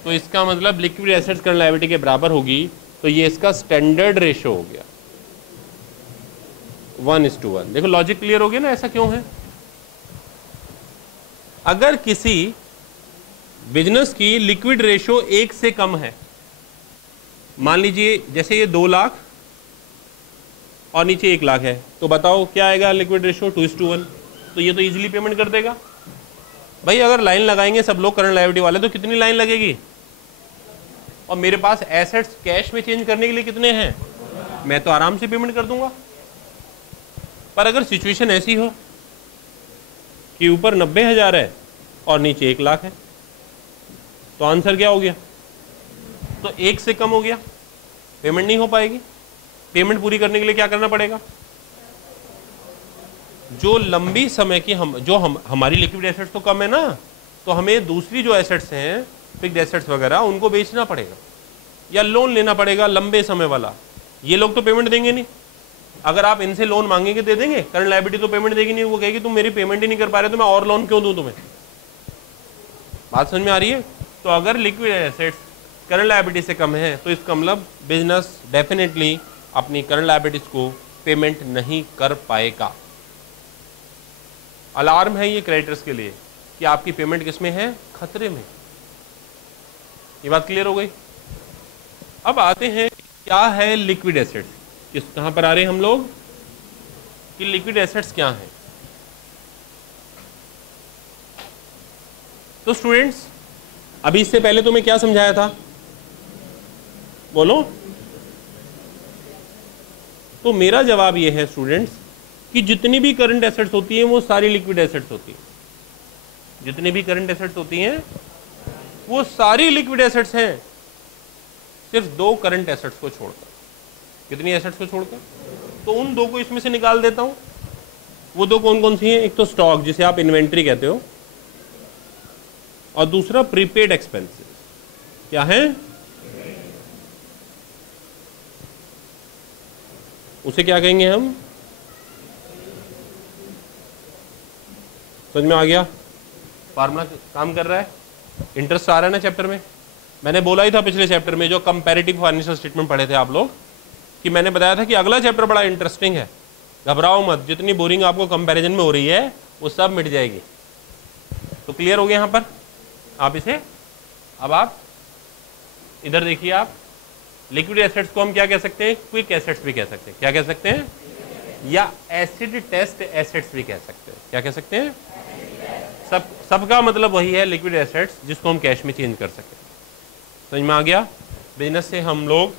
तो इसका मतलब लिक्विड एसेट्स करंट लायबिलिटी के बराबर होगी। तो ये इसका स्टैंडर्ड रेशो हो गया 1:1। देखो लॉजिक क्लियर हो गया ना, ऐसा क्यों है? अगर किसी बिजनेस की लिक्विड रेशो 1 से कम है, मान लीजिए जैसे ये 2 लाख और नीचे 1 लाख है, तो बताओ क्या आएगा लिक्विड रेशो? 2:1। तो ये तो इजीली पेमेंट कर देगा भाई। अगर लाइन लगाएंगे सब लोग करंट लायबिलिटी वाले तो कितनी लाइन लगेगी? और मेरे पास एसेट्स कैश में चेंज करने के लिए कितने हैं? मैं तो आराम से पेमेंट कर दूंगा। पर अगर सिचुएशन ऐसी हो कि ऊपर 90,000 है और नीचे 1 लाख है, तो आंसर क्या हो गया? तो 1 से कम हो गया, पेमेंट नहीं हो पाएगी। पेमेंट पूरी करने के लिए क्या करना पड़ेगा? जो लंबी समय की हमारी लिक्विड एसेट्स तो कम है ना, तो हमें दूसरी जो एसेट्स हैं, फिक्स्ड एसेट्स वगैरह, उनको बेचना पड़ेगा या लोन लेना पड़ेगा लंबे समय वाला। ये लोग तो पेमेंट देंगे नहीं। अगर आप इनसे लोन मांगेंगे दे देंगे? करंट लायबिलिटी तो पेमेंट देगी नहीं। वो कहेगी तुम मेरी पेमेंट ही नहीं कर पा रहे तो मैं और लोन क्यों दूं तुम्हें? बात समझ में आ रही है? तो अगर लिक्विड एसेट्स करंट लायबिलिटी से कम है तो इसका मतलब बिजनेस डेफिनेटली अपनी करंट लायबिलिटीज को पेमेंट नहीं कर पाएगा। अलार्म है ये क्रेडिटर्स के लिए कि आपकी पेमेंट किसमें है? खतरे में। ये बात क्लियर हो गई? अब आते हैं क्या है लिक्विड एसेट्स। कहां पर आ रहे हैं हम लोग कि लिक्विड एसेट्स क्या हैं? तो स्टूडेंट्स, अभी इससे पहले तुम्हें क्या समझाया था, बोलो। तो मेरा जवाब ये है स्टूडेंट्स कि जितनी भी करंट एसेट्स होती हैं वो सारी लिक्विड एसेट्स होती हैं। जितनी भी करंट एसेट्स होती हैं वो सारी लिक्विड एसेट्स हैं, सिर्फ दो करंट एसेट्स को छोड़कर। कितनी एसेट्स को छोड़कर? तो उन दो को इसमें से निकाल देता हूं। वो दो कौन कौन सी हैं? एक तो स्टॉक जिसे आप इन्वेंट्री कहते हो, और दूसरा प्रीपेड एक्सपेंसेस। क्या है? उसे क्या कहेंगे हम? समझ में आ गया? फार्मूला काम कर रहा है, इंटरेस्ट आ रहा है ना चैप्टर में। मैंने बोला ही था पिछले चैप्टर में जो कंपैरेटिव फाइनेंशियल स्टेटमेंट पढ़े थे आप लोग, कि मैंने बताया था कि अगला चैप्टर बड़ा इंटरेस्टिंग है, घबराओ मत, जितनी बोरिंग आपको कंपैरिजन में हो रही है वो सब मिट जाएगी। तो क्लियर हो गया यहाँ पर आप इसे। अब आप इधर देखिए, आप लिक्विड एसेट्स को हम क्या कह सकते हैं? क्विक एसेट्स भी कह सकते हैं। क्या कह सकते हैं? या एसिड टेस्ट एसेट्स भी कह सकते हैं। क्या कह सकते हैं? सबका मतलब वही है, लिक्विड एसेट्स जिसको हम कैश में चेंज कर सकते हैं। समझ में आ गया? बिजनेस से हम लोग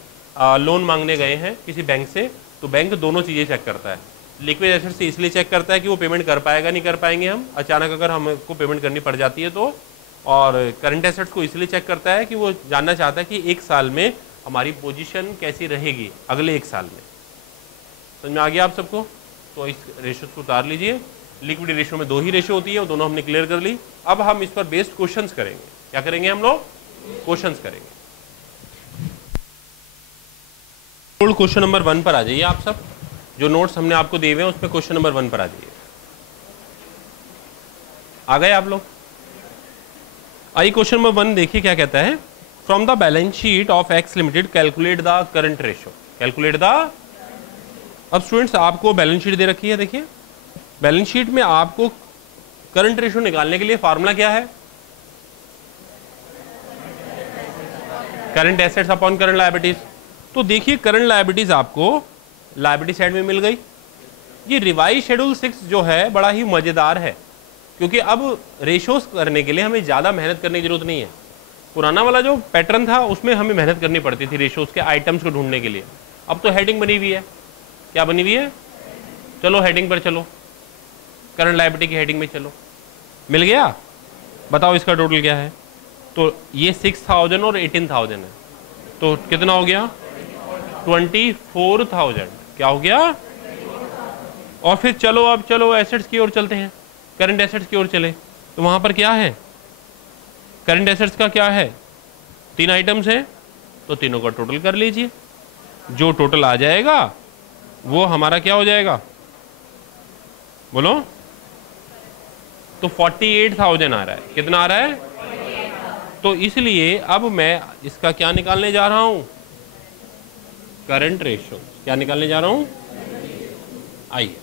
लोन मांगने गए हैं किसी बैंक से, तो बैंक दोनों चीज़ें चेक करता है। लिक्विड एसेट्स से इसलिए चेक करता है कि वो पेमेंट कर पाएगा नहीं कर पाएंगे हम, अचानक अगर हमको पेमेंट करनी पड़ जाती है तो। और करंट एसेट्स को इसलिए चेक करता है कि वो जानना चाहता है कि एक साल में हमारी पोजीशन कैसी रहेगी अगले एक साल में। समझ में आ गया आप सबको? तो इस रेशियो को उतार लीजिए। लिक्विड रेशियो में दो ही रेशियो होती है, वो दोनों हमने क्लियर कर ली। अब हम इस पर बेस्ड क्वेश्चंस करेंगे। क्या करेंगे हम लोग? क्वेश्चंस करेंगे। क्वेश्चन नंबर 1 पर आ जाइए आप सब। जो नोट्स हमने आपको दिए हुए हैं उसमें क्वेश्चन नंबर 1 पर आ जाइए। आ गए आप लोग? आइए क्वेश्चन नंबर 1 देखिए क्या कहता है। From the balance sheet of x limited calculate the current ratio. Calculate the. अब स्टूडेंट्स आपको बैलेंस शीट दे रखी है, देखिए बैलेंस शीट में आपको करंट रेशियो निकालने के लिए फार्मूला क्या है? Current assets upon current liabilities. तो देखिए करंट लायबिलिटीज आपको लायबिलिटी साइड में मिल गई। ये रिवाइज शेड्यूल 6 जो है बड़ा ही मजेदार है, क्योंकि अब रेशियोज करने के लिए हमें ज्यादा मेहनत करने की जरूरत नहीं है। पुराना वाला जो पैटर्न था उसमें हमें मेहनत करनी पड़ती थी रेशियोज के आइटम्स को ढूंढने के लिए। अब तो हेडिंग बनी हुई है। क्या बनी हुई है? चलो हेडिंग पर चलो, करंट लायबिलिटी की हेडिंग में चलो। मिल गया? बताओ इसका टोटल क्या है? तो ये 6000 और 18000 है, तो कितना हो गया? 24,000। क्या हो गया? और फिर चलो, अब चलो एसेट्स की ओर चलते हैं, करंट एसेट्स की ओर चले। तो वहां पर क्या है? करंट एसेट्स का क्या है? 3 आइटम्स हैं, तो तीनों का टोटल कर लीजिए। जो टोटल आ जाएगा वो हमारा क्या हो जाएगा? बोलो। तो 48,000 आ रहा है। कितना आ रहा है? तो इसलिए अब मैं इसका क्या निकालने जा रहा हूं? Current ratio. क्या निकालने जा रहा हूं? आइए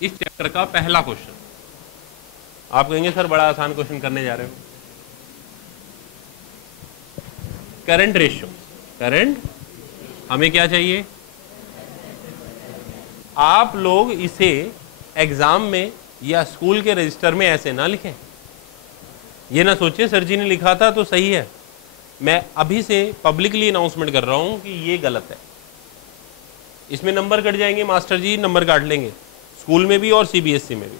इस चैप्टर का पहला क्वेश्चन। आप कहेंगे सर बड़ा आसान क्वेश्चन करने जा रहे हो। Current ratio. करंट हमें क्या चाहिए? आप लोग इसे एग्जाम में या स्कूल के रजिस्टर में ऐसे ना लिखें। ये ना सोचिए सर जी ने लिखा था तो सही है। मैं अभी से पब्लिकली अनाउंसमेंट कर रहा हूं कि ये गलत है। इसमें नंबर कट जाएंगे, मास्टर जी नंबर काट लेंगे, स्कूल में भी और सीबीएसई में भी।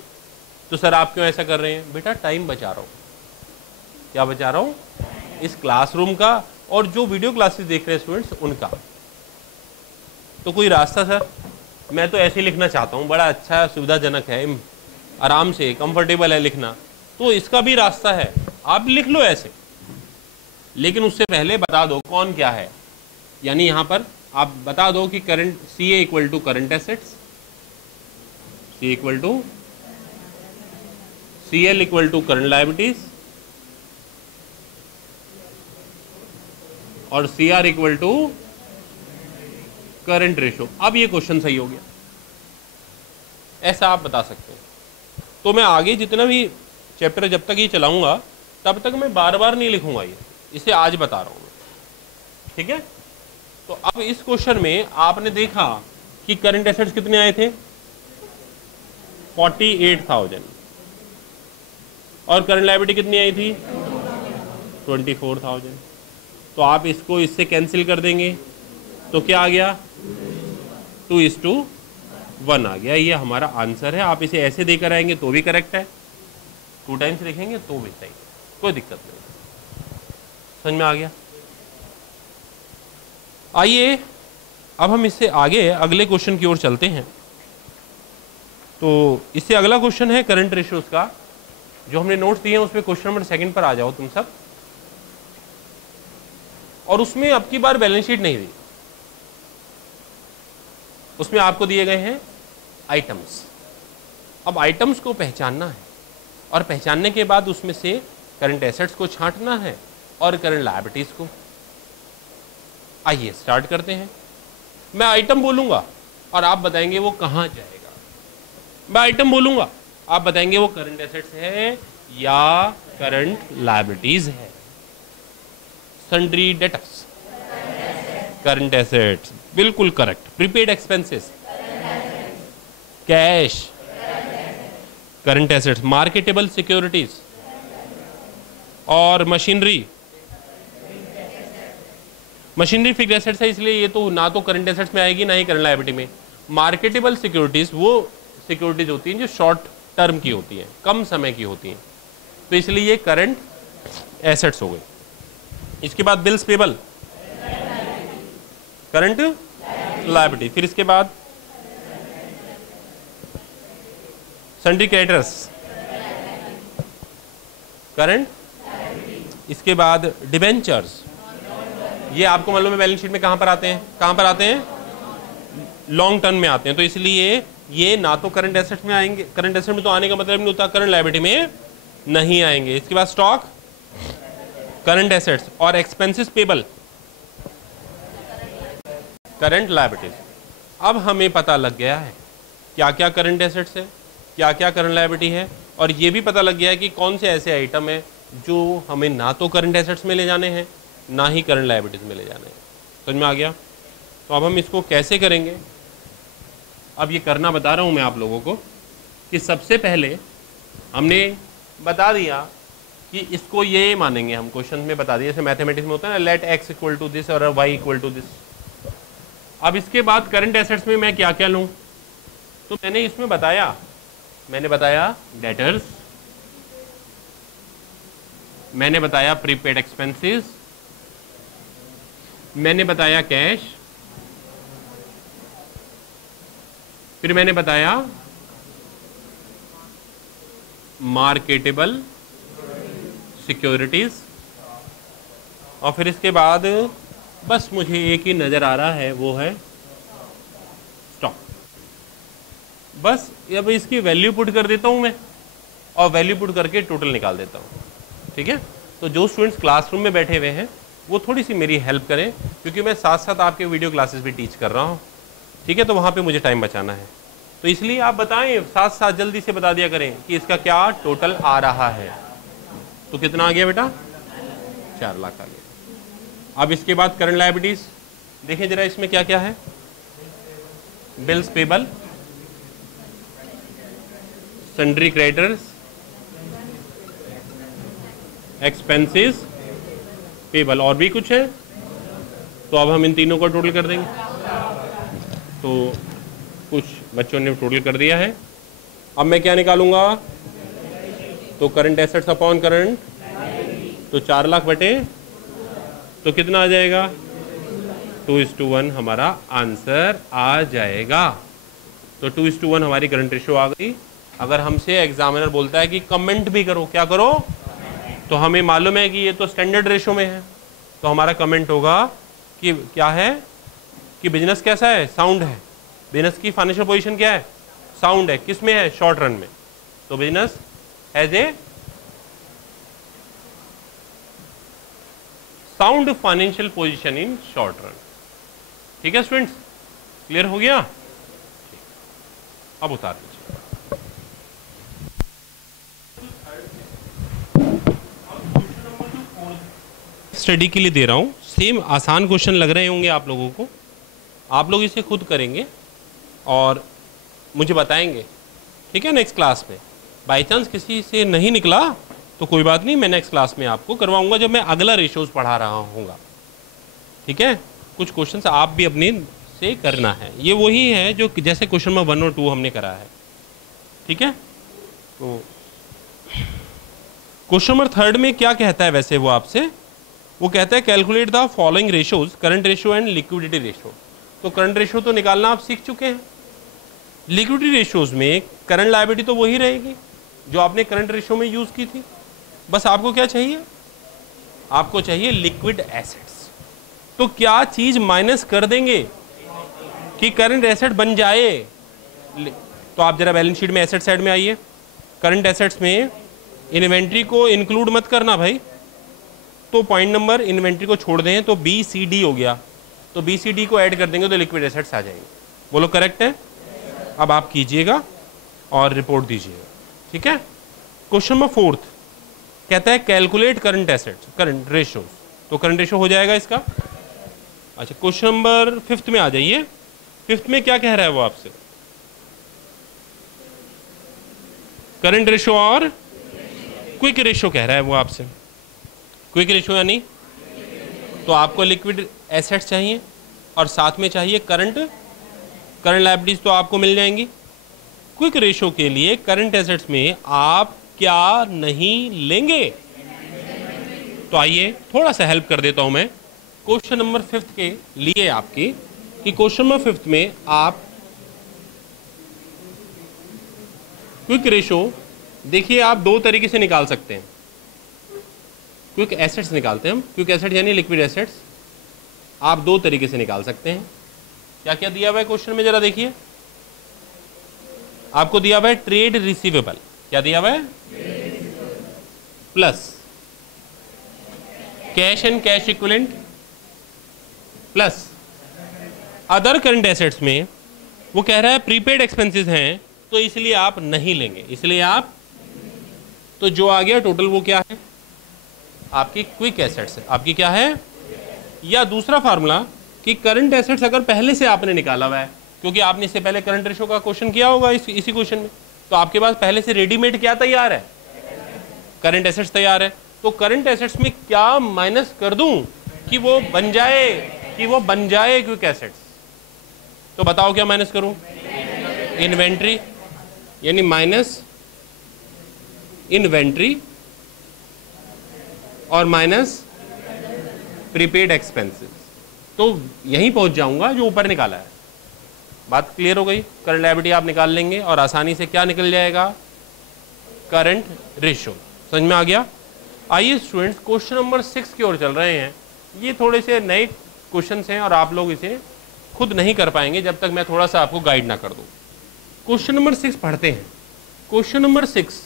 तो सर आप क्यों ऐसा कर रहे हैं? बेटा टाइम बचा रहा हूं। क्या बचा रहा हूं? इस क्लासरूम का और जो वीडियो क्लासेस देख रहे हैं स्टूडेंट्स उनका। तो कोई रास्ता सर? मैं तो ऐसे ही लिखना चाहता हूं, बड़ा अच्छा सुविधाजनक है, आराम से कंफर्टेबल है लिखना। तो इसका भी रास्ता है, आप लिख लो ऐसे, लेकिन उससे पहले बता दो कौन क्या है। यानी यहां पर आप बता दो कि current CA equal to current assets, C equal to CL equal to current liabilities और CR equal to current ratio. अब ये क्वेश्चन सही हो गया, ऐसा आप बता सकते हैं। तो मैं आगे जितना भी चैप्टर जब तक ये चलाऊंगा तब तक मैं बार बार नहीं लिखूंगा, ये इसे आज बता रहा हूं मैं, ठीक है। तो अब इस क्वेश्चन में आपने देखा कि करंट एसेट्स कितने आए थे? 48,000 और करंट लायबिलिटी कितनी आई थी 24,000। तो आप इसको इससे कैंसिल कर देंगे तो क्या आ गया 2:1 आ गया। ये हमारा आंसर है। आप इसे ऐसे देकर आएंगे तो भी करेक्ट है, 2 टाइम्स लिखेंगे तो भी सही है, कोई दिक्कत नहीं। समझ में आ गया? आइए अब हम इससे आगे अगले क्वेश्चन की ओर चलते हैं। तो इससे अगला क्वेश्चन है करंट रेशियोज का, जो हमने नोट्स दिए हैं उसमें क्वेश्चन नंबर 2 पर आ जाओ तुम सब। और उसमें अब की बार बैलेंस शीट नहीं दी, उसमें आपको दिए गए हैं आइटम्स। अब आइटम्स को पहचानना है और पहचानने के बाद उसमें से करंट एसेट्स को छांटना है और करंट लायबिलिटीज को। आइए स्टार्ट करते हैं। मैं आइटम बोलूंगा और आप बताएंगे वो कहां जाएगा। मैं आइटम बोलूंगा, आप बताएंगे वो करंट एसेट्स है या करंट लायबिलिटीज है। सन्ड्री डेटर्स करंट एसेट्स, बिल्कुल correct. Prepaid expenses cash current assets. Marketable securities और मशीनरी, मशीनरी फिक्स्ड एसेट्स है, इसलिए ये तो ना तो करंट एसेट्स में आएगी ना ही करंट लायबिलिटी में। मार्केटेबल सिक्योरिटीज वो सिक्योरिटीज होती हैं जो शॉर्ट टर्म की होती हैं, कम समय की होती हैं, तो इसलिए ये करंट एसेट्स हो गई। इसके बाद बिल्स पेबल करंट लायबिलिटी। फिर इसके बाद सन्ड्री क्रेडिटर्स करंट। इसके बाद डिबेंचर्स, ये आपको मालूम है बैलेंस शीट में कहां पर आते हैं, कहां पर आते हैं, लॉन्ग टर्म में आते हैं, तो इसलिए ये ना तो करंट एसेट्स में आएंगे, करंट एसेट में तो आने का मतलब नहीं होता, करंट लायबिलिटी में नहीं आएंगे। इसके बाद स्टॉक करंट एसेट्स और एक्सपेंसेस पेबल करंट लायबिलिटीज। अब हमें पता लग गया है क्या क्या करंट एसेट्स है, क्या क्या करंट लायबिलिटी है, और ये भी पता लग गया है कि कौन से ऐसे आइटम है जो हमें ना तो करंट एसेट्स में ले जाने हैं ना ही करंट लायबिलिटीज में ले जाने हैं। समझ में आ गया? तो अब हम इसको कैसे करेंगे, अब ये करना बता रहा हूँ मैं आप लोगों को कि सबसे पहले हमने बता दिया कि इसको ये मानेंगे, हम क्वेश्चन में बता दिया, जैसे मैथमेटिक्स में होता है ना, let x equal to this और y इक्वल टू दिस। अब इसके बाद करंट एसेट्स में मैं क्या क्या लूँ, तो मैंने इसमें बताया, मैंने बताया डेटर्स, मैंने बताया प्रीपेड एक्सपेंसेस, मैंने बताया कैश, फिर मैंने बताया मार्केटेबल सिक्योरिटीज, और फिर इसके बाद बस मुझे एक ही नजर आ रहा है, वो है स्टॉक। बस अब इसकी वैल्यू पुट कर देता हूं मैं और वैल्यू पुट करके टोटल निकाल देता हूं। ठीक है? तो जो स्टूडेंट्स क्लासरूम में बैठे हुए हैं वो थोड़ी सी मेरी हेल्प करें, क्योंकि मैं साथ साथ आपके वीडियो क्लासेस भी टीच कर रहा हूं। ठीक है? तो वहां पे मुझे टाइम बचाना है, तो इसलिए आप बताएं, साथ साथ जल्दी से बता दिया करें कि इसका क्या टोटल आ रहा है। तो कितना आ गया बेटा? 4 लाख आ गया। अब इसके बाद करंट लायबिलिटीज देखें जरा, इसमें क्या क्या है, bills payable, sundry creditors, expenses payable, और भी कुछ है। तो अब हम इन तीनों को टोटल कर देंगे। तो कुछ बच्चों ने टोटल कर दिया है। अब मैं क्या निकालूंगा, तो करंट एसेट्स अपॉन करंट, तो 4 लाख बटे, तो कितना आ जाएगा, 2:1 हमारा आंसर आ जाएगा। तो 2:1 हमारी करंट रेशियो आ गई। अगर हमसे एग्जामिनर बोलता है कि कमेंट भी करो, क्या करो, तो हमें मालूम है कि ये तो स्टैंडर्ड रेशियो में है, तो हमारा कमेंट होगा कि क्या है, कि बिजनेस कैसा है, साउंड है। बिजनेस की फाइनेंशियल पोजीशन क्या है, साउंड है। किस में है, शॉर्ट रन में। तो business has a sound financial position in short run. ठीक है स्टूडेंट्स, क्लियर हो गया? अब उतार दीजिए। स्टडी के लिए दे रहा हूं, सेम आसान क्वेश्चन लग रहे होंगे आप लोगों को। आप लोग इसे खुद करेंगे और मुझे बताएंगे। ठीक है? नेक्स्ट क्लास में बाई चांस किसी से नहीं निकला तो कोई बात नहीं, मैं नेक्स्ट क्लास में आपको करवाऊंगा जब मैं अगला रेशियोज पढ़ा रहा हूँगा। ठीक है, कुछ क्वेश्चंस आप भी अपने से करना है, ये वही है जो जैसे क्वेश्चन नंबर 1 और 2 हमने करा है। ठीक है, तो क्वेश्चन नंबर 3 में क्या कहता है वैसे वो आपसे, वो कहता है calculate the following ratios, current ratio and liquidity ratio. तो करंट रेशियो तो निकालना आप सीख चुके हैं, लिक्विडिटी रेशियोज में करंट लायबिलिटी तो वही रहेगी जो आपने करंट रेशियो में यूज की थी, बस आपको क्या चाहिए, आपको चाहिए लिक्विड एसेट्स। तो क्या चीज माइनस कर देंगे कि करंट एसेट बन जाए। तो आप जरा बैलेंस शीट में एसेट साइड में आइए, करंट एसेट्स में इन्वेंट्री को इंक्लूड मत करना भाई, तो पॉइंट नंबर इन्वेंट्री को छोड़ दें तो BCD हो गया, तो BCD को ऐड कर देंगे तो लिक्विड एसेट्स आ जाएंगे। बोलो करेक्ट है। अब आप कीजिएगा और रिपोर्ट दीजिएगा। ठीक है, क्वेश्चन नंबर 4 कहता है calculate current assets, current ratios, तो करंट रेशियो हो जाएगा इसका। अच्छा, क्वेश्चन नंबर 5 में आ जाइए। 5 में क्या कह रहा है वो आपसे, करंट रेशियो और क्विक रेशियो कह रहा है वो आपसे। क्विक रेशियो यानी तो आपको लिक्विड एसेट्स चाहिए और साथ में चाहिए करंट लायबिलिटीज, तो आपको मिल जाएंगी। क्विक रेशियो के लिए करंट एसेट्स में आप क्या नहीं लेंगे, तो आइए थोड़ा सा हेल्प कर देता हूं मैं क्वेश्चन नंबर 5 के लिए आपकी, कि क्वेश्चन नंबर 5 में आप क्विक रेशियो देखिए, आप 2 तरीके से निकाल सकते हैं। क्विक एसेट्स निकालते हैं हम, क्विक एसेट यानी लिक्विड एसेट्स आप 2 तरीके से निकाल सकते हैं। क्या क्या दिया हुआ है क्वेश्चन में, जरा देखिए। आपको दिया हुआ है ट्रेड रिसीवेबल, क्या दिया हुआ है, plus cash and cash equivalent, plus other current assets में वो कह रहा है प्रीपेड एक्सपेंसेस हैं, तो इसलिए आप नहीं लेंगे, इसलिए आप, तो जो आ गया टोटल वो क्या है, आपकी क्विक एसेट्स है। आपकी क्या है, या दूसरा फार्मूला कि करंट एसेट्स अगर पहले से आपने निकाला हुआ है, क्योंकि आपने इससे पहले करंट रेशियो का क्वेश्चन किया होगा इसी क्वेश्चन में, तो आपके पास पहले से रेडीमेड क्या तैयार है, करंट एसेट्स तैयार है। तो करंट एसेट्स में क्या माइनस कर दूं कि वो बन जाए क्विक एसेट्स, तो बताओ क्या माइनस करूं, इन्वेंट्री, यानी माइनस इन्वेंट्री और माइनस प्रीपेड एक्सपेंसेस, तो यहीं पहुंच जाऊंगा जो ऊपर निकाला है। बात क्लियर हो गई, करंट लायबिलिटी आप निकाल लेंगे और आसानी से क्या निकल जाएगा, करंट रेशियो। समझ में आ गया। आइए स्टूडेंट्स क्वेश्चन नंबर 6 की ओर चल रहे हैं। ये थोड़े से नए क्वेश्चंस हैं और आप लोग इसे खुद नहीं कर पाएंगे जब तक मैं थोड़ा सा आपको गाइड ना कर दूं। क्वेश्चन नंबर 6 पढ़ते हैं। क्वेश्चन नंबर 6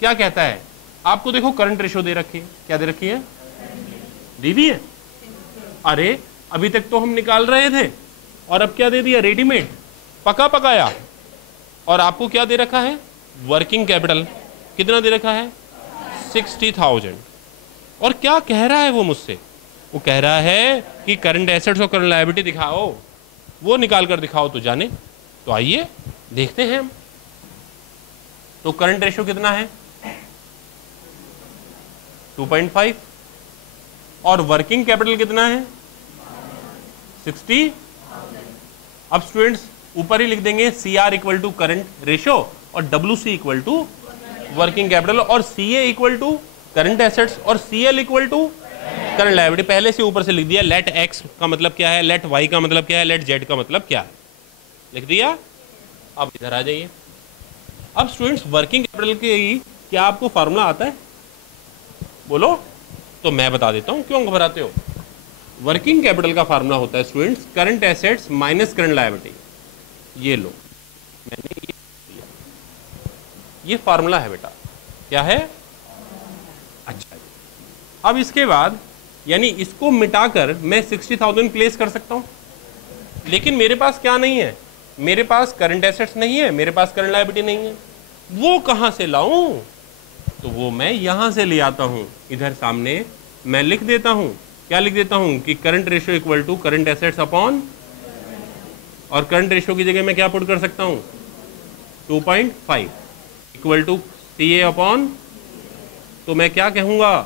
क्या कहता है, आपको देखो करंट रेशियो दे रखी है, क्या दे रखी है, दी हुई है। अरे अभी तक तो हम निकाल रहे थे और अब क्या दे दिया, रेडीमेड, पका पकाया। और आपको क्या दे रखा है, वर्किंग कैपिटल, कितना दे रखा है, 60,000। और क्या कह रहा है वो मुझसे, वो कह रहा है कि करंट एसेट्स और करंट लायबिलिटी दिखाओ, वो निकाल कर दिखाओ तो जाने। तो आइए देखते हैं हम। तो करंट रेशियो कितना है, 2.5, और वर्किंग कैपिटल कितना है, 60। अब स्टूडेंट्स ऊपर ही लिख देंगे CR equal to current ratio और WC equal to working capital, और CA equal to current assets और CL equal to current liability. पहले से ऊपर से लिख दिया। लेट X का मतलब क्या है, लेट Y का मतलब क्या है, लेट Z का मतलब क्या है, लिख दिया। अब इधर आ जाइए। अब स्टूडेंट्स वर्किंग कैपिटल की क्या आपको फार्मूला आता है, बोलो, तो मैं बता देता हूं, क्यों घबराते हो। वर्किंग कैपिटल का फार्मूला होता है students current assets minus current liability. ये लो, मैंने ये फार्मूला है बेटा, क्या है, अच्छा। अब इसके बाद यानी इसको मिटाकर मैं 60,000 प्लेस कर सकता हूं, लेकिन मेरे पास क्या नहीं है, मेरे पास करंट एसेट्स नहीं है, मेरे पास करंट लायबिलिटी नहीं है। वो कहां से लाऊं, तो वो मैं यहां से ले आता हूं। इधर सामने मैं लिख देता हूं, क्या लिख देता हूं कि current ratio equal to current assets upon, और करंट रेशियो की जगह मैं क्या पुट कर सकता हूं, 2.5 इक्वल टू CA अपॉन तो मैं क्या कहूँगा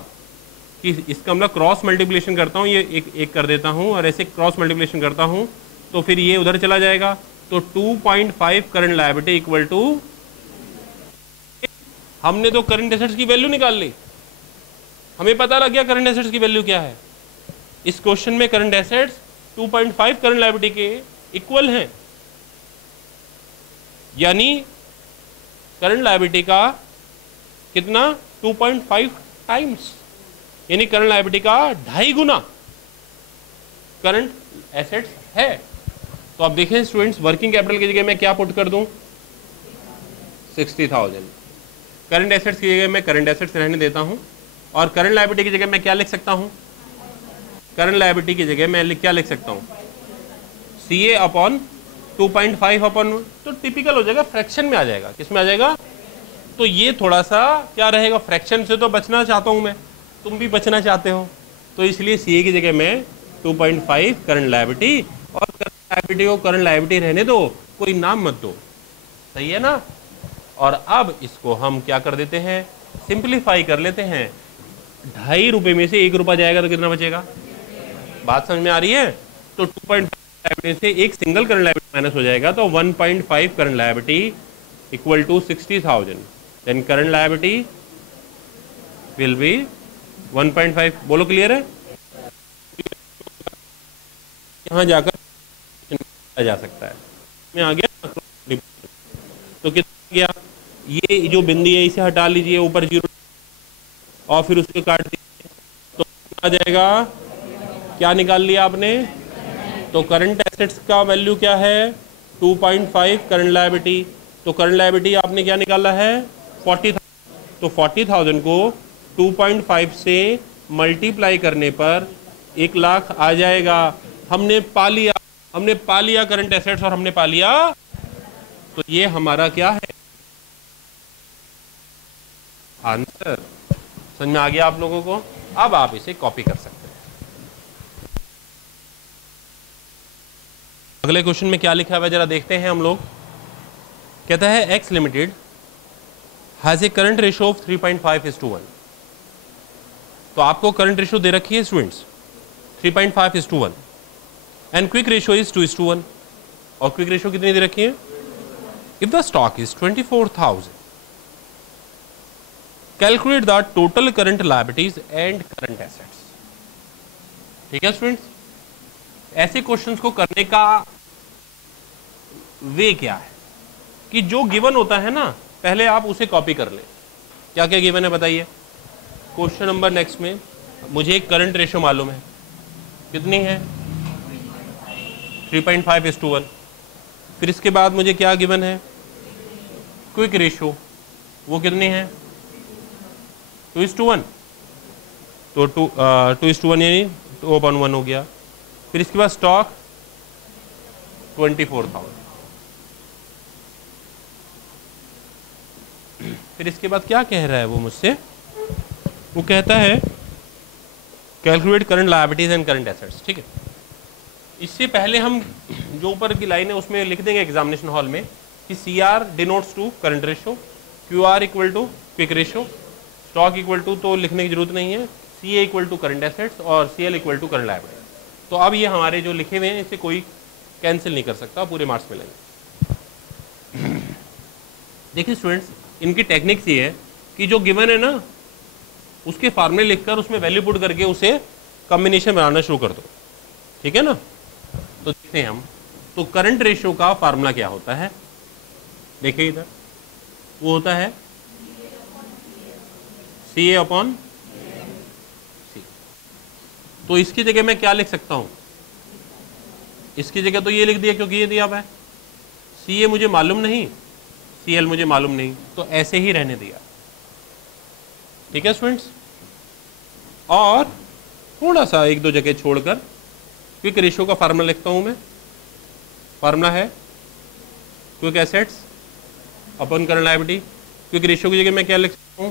कि इसका मतलब क्रॉस मल्टीप्लिकेशन करता हूँ, ये एक कर देता हूँ और ऐसे क्रॉस मल्टीप्लिकेशन करता हूँ तो फिर ये उधर चला जाएगा। तो 2.5 करंट लायबिलिटी इक्वल टू, हमने तो करंट एसेट्स की वैल्यू निकाल ली, हमें पता लग गया करंट एसेट्स की वैल्यू क्या है। इस क्वेश्चन में करंट एसेट्स 2.5 करंट लायबिलिटी के इक्वल हैं, यानी करंट लायबिलिटी का कितना 2.5 टाइम्स, यानी करंट लायबिलिटी का 2.5 गुना करंट एसेट्स है। तो आप देखें स्टूडेंट्स, वर्किंग कैपिटल की जगह मैं क्या पुट कर दूं 60,000, करंट एसेट्स की जगह मैं करंट एसेट्स रहने देता हूं और करंट लायबिलिटी की जगह मैं क्या लिख सकता हूं, करंट लायबिलिटी की जगह मैं क्या लिख सकता हूं CA अपॉन 2.5 अपॉन, तो टिपिकल हो जाएगा, फ्रैक्शन में आ जाएगा। किस में आ जाएगा? तो ये थोड़ा सा क्या रहेगा, फ्रैक्शन से तो बचना चाहता हूं मैं, तुम भी बचना चाहते हो, तो इसलिए CA की जगह मैं 2.5 करंट लायबिलिटी, और करंट लायबिलिटी को करंट लायबिलिटी रहने दो, कोई नाम मत दो, सही है ना। और अब इसको हम क्या कर देते हैं, सिंप्लीफाई कर लेते हैं। 2.5 रुपये में से 1 रुपया जाएगा तो कितना बचेगा, बात समझ में आ रही है। तो 2.5 लायबिलिटी से एक सिंगल करंट लायबिलिटी माइनस हो जाएगा, तो 1.5 current liability equal to 60,000, then current liability will be 1.5। बोलो क्लियर है? यहाँ जाकर जा सकता है, मैं आ गया तो कितना गया, ये जो बिंदी है इसे हटा लीजिए, ऊपर 0 और फिर उसको काट दीजिए, तो आ जाएगा, क्या निकाल लिया आपने, तो करंट एसेट्स का वैल्यू क्या है 2.5 करंट लायबिलिटी, तो करंट लायबिलिटी आपने क्या निकाला है 40,000, तो 40,000 को 2.5 से मल्टीप्लाई करने पर 1 लाख आ जाएगा। हमने पा लिया करंट एसेट्स और हमने पा लिया, तो ये हमारा क्या है आंसर। समझ में आ गया आप लोगों को? अब आप इसे कॉपी कर सकते हैं। अगले क्वेश्चन में क्या लिखा हुआ है जरा देखते हैं हम लोग। कहता है x limited has a current ratio of 3.5:1। तो आपको करंट रेशियो दे रखी है students 3.5:1 and quick ratio is 2:1। और क्विक रेशियो कितनी दे रखी है, if the stock is 24,000 calculate the total current liabilities and current assets. ठीक है स्टूडेंट्स, ऐसे क्वेश्चंस को करने का वे क्या है कि जो गिवन होता है ना पहले आप उसे कॉपी कर ले। क्या क्या गिवन है बताइए। क्वेश्चन नंबर नेक्स्ट में मुझे एक करंट रेशियो मालूम है, कितनी है 3.5:1। फिर इसके बाद मुझे क्या गिवन है, क्विक रेशियो, वो कितनी है 2:1, तो 2:1 यानी 2/1 हो गया। फिर इसके बाद स्टॉक 24,000। फिर इसके बाद क्या कह रहा है वो मुझसे, वो कहता है calculate current liabilities and current assets. ठीक है, इससे पहले हम जो ऊपर की लाइन है उसमें लिख देंगे एग्जामिनेशन हॉल में कि CR denotes to current ratio, QR equal to quick ratio, stock equal to तो लिखने की जरूरत नहीं है, CA equal to current assets और CL equal to current liability. तो अब ये हमारे जो लिखे हुए हैं इसे कोई कैंसिल नहीं कर सकता, पूरे मार्क्स मिलेंगे। देखिए स्टूडेंट्स, इनकी टेक्निक्स ये है कि जो गिवन है ना उसके फार्मूले लिखकर उसमें वैल्यू पुट करके उसे कॉम्बिनेशन बनाना शुरू कर दो। ठीक है ना, तो देखते हैं हम। तो करंट रेशियो का फार्मूला क्या होता है, देखिए इधर, वो होता है CA अपॉन C। तो इसकी जगह मैं क्या लिख सकता हूं, इसकी जगह तो ये लिख दिया क्योंकि ये दिया हुआ है, CA मुझे मालूम नहीं, CL मुझे मालूम नहीं, तो ऐसे ही रहने दिया। ठीक है स्टूडेंट्स, और थोड़ा सा एक दो जगह छोड़कर क्विक रेशियो का फार्मूला लिखता हूं मैं। फार्मूला है quick assets upon current liability. Quick ratio की जगह मैं क्या लिख सकता हूं,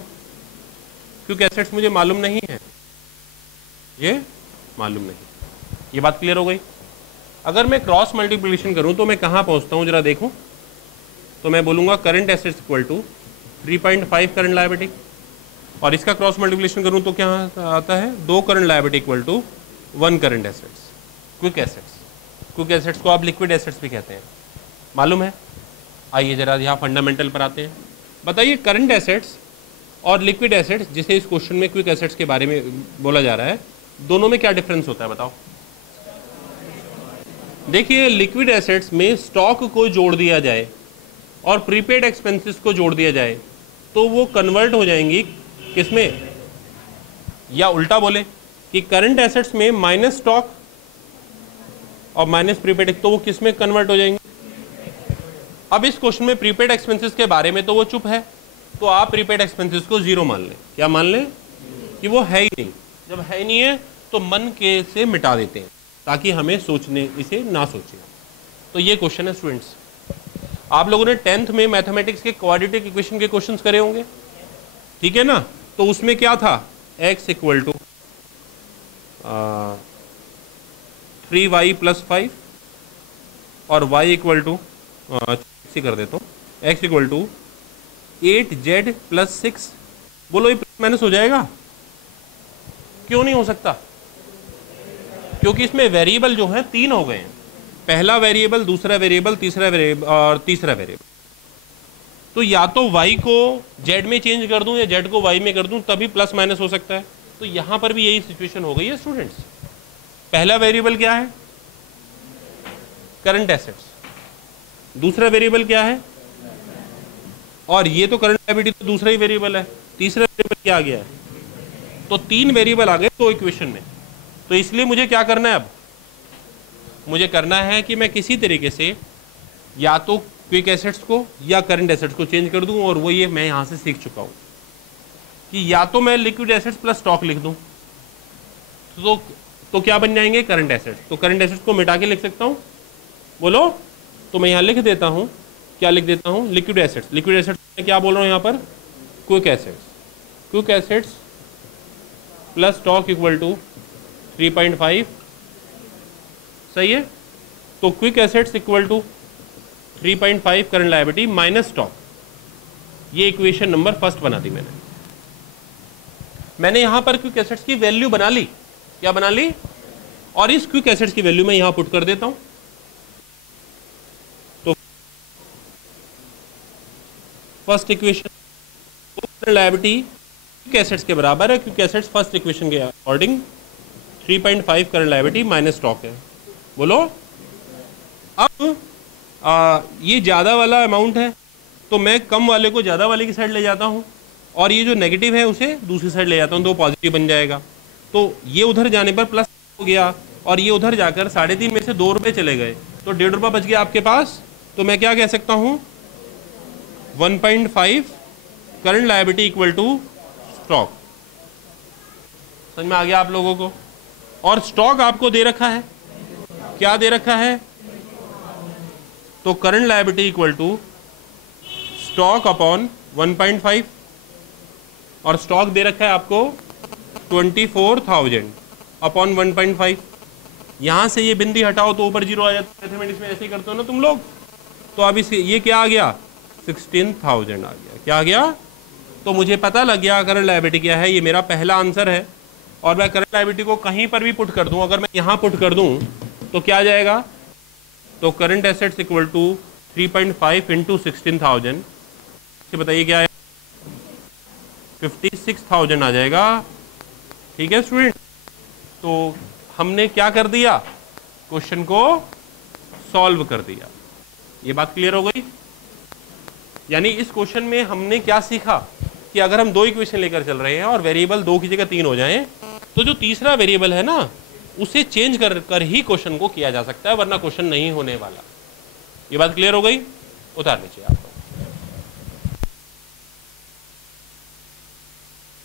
क्विक एसेट्स मुझे मालूम नहीं है, ये मालूम नहीं। ये बात क्लियर हो गई। अगर मैं क्रॉस मल्टीप्लिकेशन करूं तो मैं कहां पहुंचता हूं जरा देखो। तो मैं बोलूंगा current assets equal to 3.5 current liability और इसका क्रॉस मल्टीप्लिकेशन करूं तो क्या आता है, 2 current liability equal to 1 current assets. Quick assets, quick assets को आप लिक्विड एसेट्स भी कहते हैं, मालूम है। आइए जरा यहाँ फंडामेंटल पर आते हैं। बताइए करंट एसेट्स और लिक्विड एसेट्स, जिसे इस क्वेश्चन में क्विक एसेट्स के बारे में बोला जा रहा है, दोनों में क्या डिफरेंस होता है बताओ। देखिए लिक्विड एसेट्स में स्टॉक को जोड़ दिया जाए और प्रीपेड एक्सपेंसेस को जोड़ दिया जाए तो वो कन्वर्ट हो जाएंगी किसमें, या उल्टा बोले कि करंट एसेट्स में माइनस स्टॉक और माइनस प्रीपेड, तो वो किसमें कन्वर्ट हो जाएंगे। अब इस क्वेश्चन में प्रीपेड एक्सपेंसेस के बारे में तो वो चुप है, तो आप प्रीपेड एक्सपेंसेस को जीरो मान लें। क्या मान लें कि वो है ही नहीं। जब है ही नहीं है तो मन के से मिटा देते हैं ताकि हमें सोचने इसे ना सोचें। तो ये क्वेश्चन है स्टूडेंट्स। आप लोगों ने 10th में मैथमेटिक्स के क्वाड्रेटिक इक्वेशन के क्वेश्चंस करे होंगे, ठीक है ना। तो उसमें क्या था, x इक्वल टू 3y + 5 और y इक्वल टू कर देता हूँ, x इक्वल टू 8z + 6। बोलो ये प्लस माइनस हो जाएगा, क्यों नहीं हो सकता, क्योंकि इसमें वेरिएबल जो है 3 हो गए हैं, पहला वेरिएबल, दूसरा वेरिएबल, तीसरा वेरिएबल और तीसरा वेरिएबल। तो या तो y को z में चेंज कर दूं या z को y में कर दूं, तभी प्लस माइनस हो सकता है। तो यहां पर भी यही सिचुएशन हो गई है स्टूडेंट्स। पहला वेरिएबल क्या है, करंट एसेट्स, दूसरा वेरिएबल क्या है, और ये तो करंट लायबिलिटी तो दूसरा ही वेरिएबल है, तीसरा वेरिएबल क्या आ गया है। तो 3 वेरिएबल आ गए तो इक्वेशन में। तो इसलिए मुझे क्या करना है, अब मुझे करना है कि मैं किसी तरीके से या तो क्विक एसेट्स को या करंट एसेट्स को चेंज कर दूं, और वो ये मैं यहां से सीख चुका हूं कि या तो मैं लिक्विड एसेट्स प्लस स्टॉक लिख दूं तो क्या बन जाएंगे, करंट एसेट्स। तो करंट एसेट्स को मिटा के लिख सकता हूं, बोलो। तो मैं यहां लिख देता हूं, क्या लिख देता हूं, लिक्विड एसेट्स। लिक्विड एसेट्स मैं क्या बोल रहा हूं यहां पर, quick assets. Quick assets plus stock equal to 3.5, सही है। तो quick assets equal to 3.5 current liability minus stock, ये इक्वेशन नंबर फर्स्ट बना दी मैंने यहां पर क्विक एसेट्स की वैल्यू बना ली, क्या बना ली, और इस क्विक एसेट्स की वैल्यू मैं यहां पुट कर देता हूं। तो first equation liability quick assets के बराबर है, क्विक एसेट्स फर्स्ट इक्वेशन के according 3.5 current liability minus stock है, बोलो। अब ये ज़्यादा वाला अमाउंट है तो मैं कम वाले को ज़्यादा वाले की साइड ले जाता हूँ, और ये जो नेगेटिव है उसे दूसरी साइड ले जाता हूँ, तो पॉजिटिव बन जाएगा। तो ये उधर जाने पर प्लस हो गया, और ये उधर जाकर 3.5 में से 2 रुपये चले गए, तो 1.5 रुपये बच गया आपके पास। तो मैं क्या कह सकता हूँ, 1.5 current liability equal to stock. समझ में आ गया आप लोगों को। और स्टॉक आपको दे रखा है, क्या दे रखा है, तो current liability equal to stock upon 1.5, और स्टॉक दे रखा है आपको 24,000 अपॉन 1.5। यहां से ये बिंदी हटाओ तो ऊपर जीरो आ जाता है, मैथमेटिक्स में ऐसे ही करते हो ना तुम लोग। तो अब इस ये क्या आ गया, 16,000 आ गया, क्या आ गया। तो मुझे पता लग गया करंट लायबिलिटी क्या है, ये मेरा पहला आंसर है। और मैं करंट लायबिलिटी को कहीं पर भी पुट कर दूं, अगर मैं यहाँ पुट कर दूं तो क्या आ जाएगा, तो current assets equal to 3.5 into 16,000, बताइए क्या है, 56,000 आ जाएगा। ठीक है स्टूडेंट, तो हमने क्या कर दिया, क्वेश्चन को सॉल्व कर दिया। ये बात क्लियर हो गई। यानी इस क्वेश्चन में हमने क्या सीखा कि अगर हम 2 इक्वेशन लेकर चल रहे हैं और वेरिएबल 2 की जगह 3 हो जाएं, तो जो तीसरा वेरिएबल है ना उसे चेंज कर ही क्वेश्चन को किया जा सकता है, वरना क्वेश्चन नहीं होने वाला। ये बात क्लियर हो गई। उतार लीजिए आप।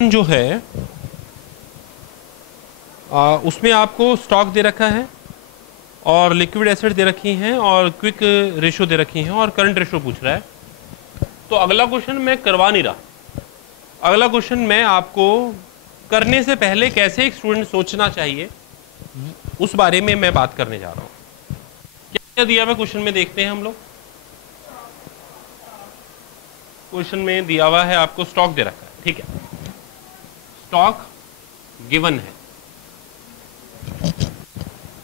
जो है उसमें आपको स्टॉक दे रखा है और लिक्विड एसेट दे रखी हैं और क्विक रेशो दे रखी हैं और करंट रेशो पूछ रहा है। तो अगला क्वेश्चन मैं करवा नहीं रहा, अगला क्वेश्चन मैं आपको करने से पहले कैसे एक स्टूडेंट सोचना चाहिए उस बारे में मैं बात करने जा रहा हूँ। क्या दिया हुआ क्वेश्चन में देखते हैं हम लोग। क्वेश्चन में दिया हुआ है आपको स्टॉक दे रखा है, ठीक है। स्टॉक गिवन है,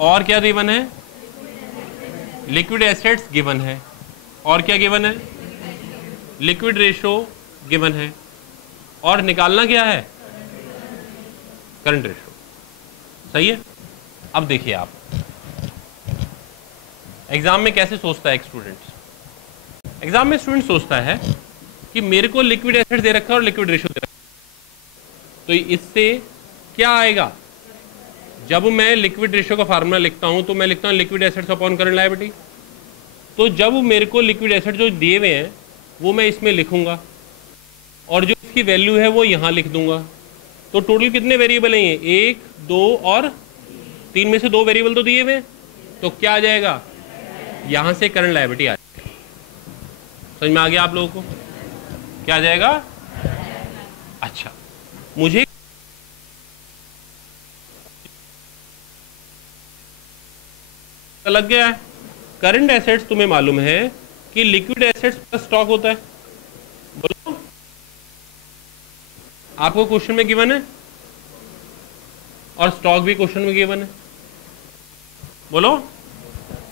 और क्या गिवन है? लिक्विड एसेट्स गिवन है, और क्या गिवन है? लिक्विड रेशो गिवन है, और निकालना क्या है? Current ratio. सही है। अब देखिए आप एग्जाम में कैसे सोचता है एक स्टूडेंट। एग्जाम में स्टूडेंट सोचता है कि मेरे को लिक्विड एसेट्स दे रखा है और लिक्विड रेशो दे रखा है, तो इससे क्या आएगा? जब मैं लिक्विड रेशो का फार्मूला लिखता हूं तो मैं लिखता हूं liquid assets upon current liability. तो जब मेरे को लिक्विड एसेट जो दिए हुए हैं वो मैं इसमें लिखूंगा, और जो इसकी वैल्यू है वो यहां लिख दूंगा। तो टोटल कितने वेरिएबल हैं ये? 1, 2 और 3 में से 2 वेरिएबल तो दिए हुए, तो क्या आ जाएगा? यहां से करंट लायबिलिटी आ जाएगी। समझ में आ गया आप लोगों को? क्या आ जाएगा? अच्छा, मुझे लग गया है। करंट एसेट्स तुम्हें मालूम है कि लिक्विड एसेट्स प्लस स्टॉक होता है। बोलो, आपको क्वेश्चन में गिवन है, और स्टॉक भी क्वेश्चन में गिवन है। बोलो,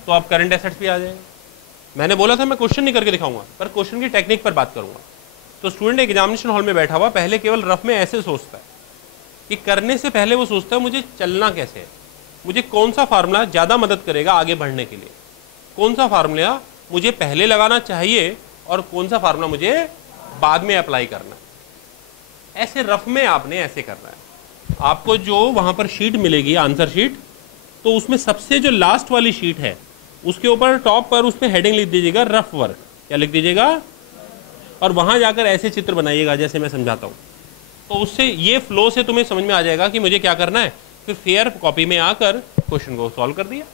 तो आप करंट एसेट्स भी आ जाएंगे। मैंने बोला था मैं क्वेश्चन नहीं करके दिखाऊंगा, पर क्वेश्चन की टेक्निक पर बात करूंगा। तो स्टूडेंट एग्जामिनेशन हॉल में बैठा हुआ पहले केवल रफ में ऐसे सोचता है कि करने से पहले वो सोचता है मुझे चलना कैसे है, मुझे कौन सा फार्मूला ज़्यादा मदद करेगा आगे बढ़ने के लिए, कौन सा फार्मूला मुझे पहले लगाना चाहिए और कौन सा फार्मूला मुझे बाद में अप्लाई करना है। ऐसे रफ में आपने ऐसे करना है। आपको जो वहाँ पर शीट मिलेगी आंसर शीट, तो उसमें सबसे जो लास्ट वाली शीट है उसके ऊपर टॉप पर उसमें हेडिंग लिख दीजिएगा रफ वर्क। क्या लिख दीजिएगा? और वहाँ जाकर ऐसे चित्र बनाइएगा जैसे मैं समझाता हूँ। तो उससे ये फ्लो से तुम्हें समझ में आ जाएगा कि मुझे क्या करना है। फिर फेयर कॉपी में आकर क्वेश्चन को सॉल्व कर दिया।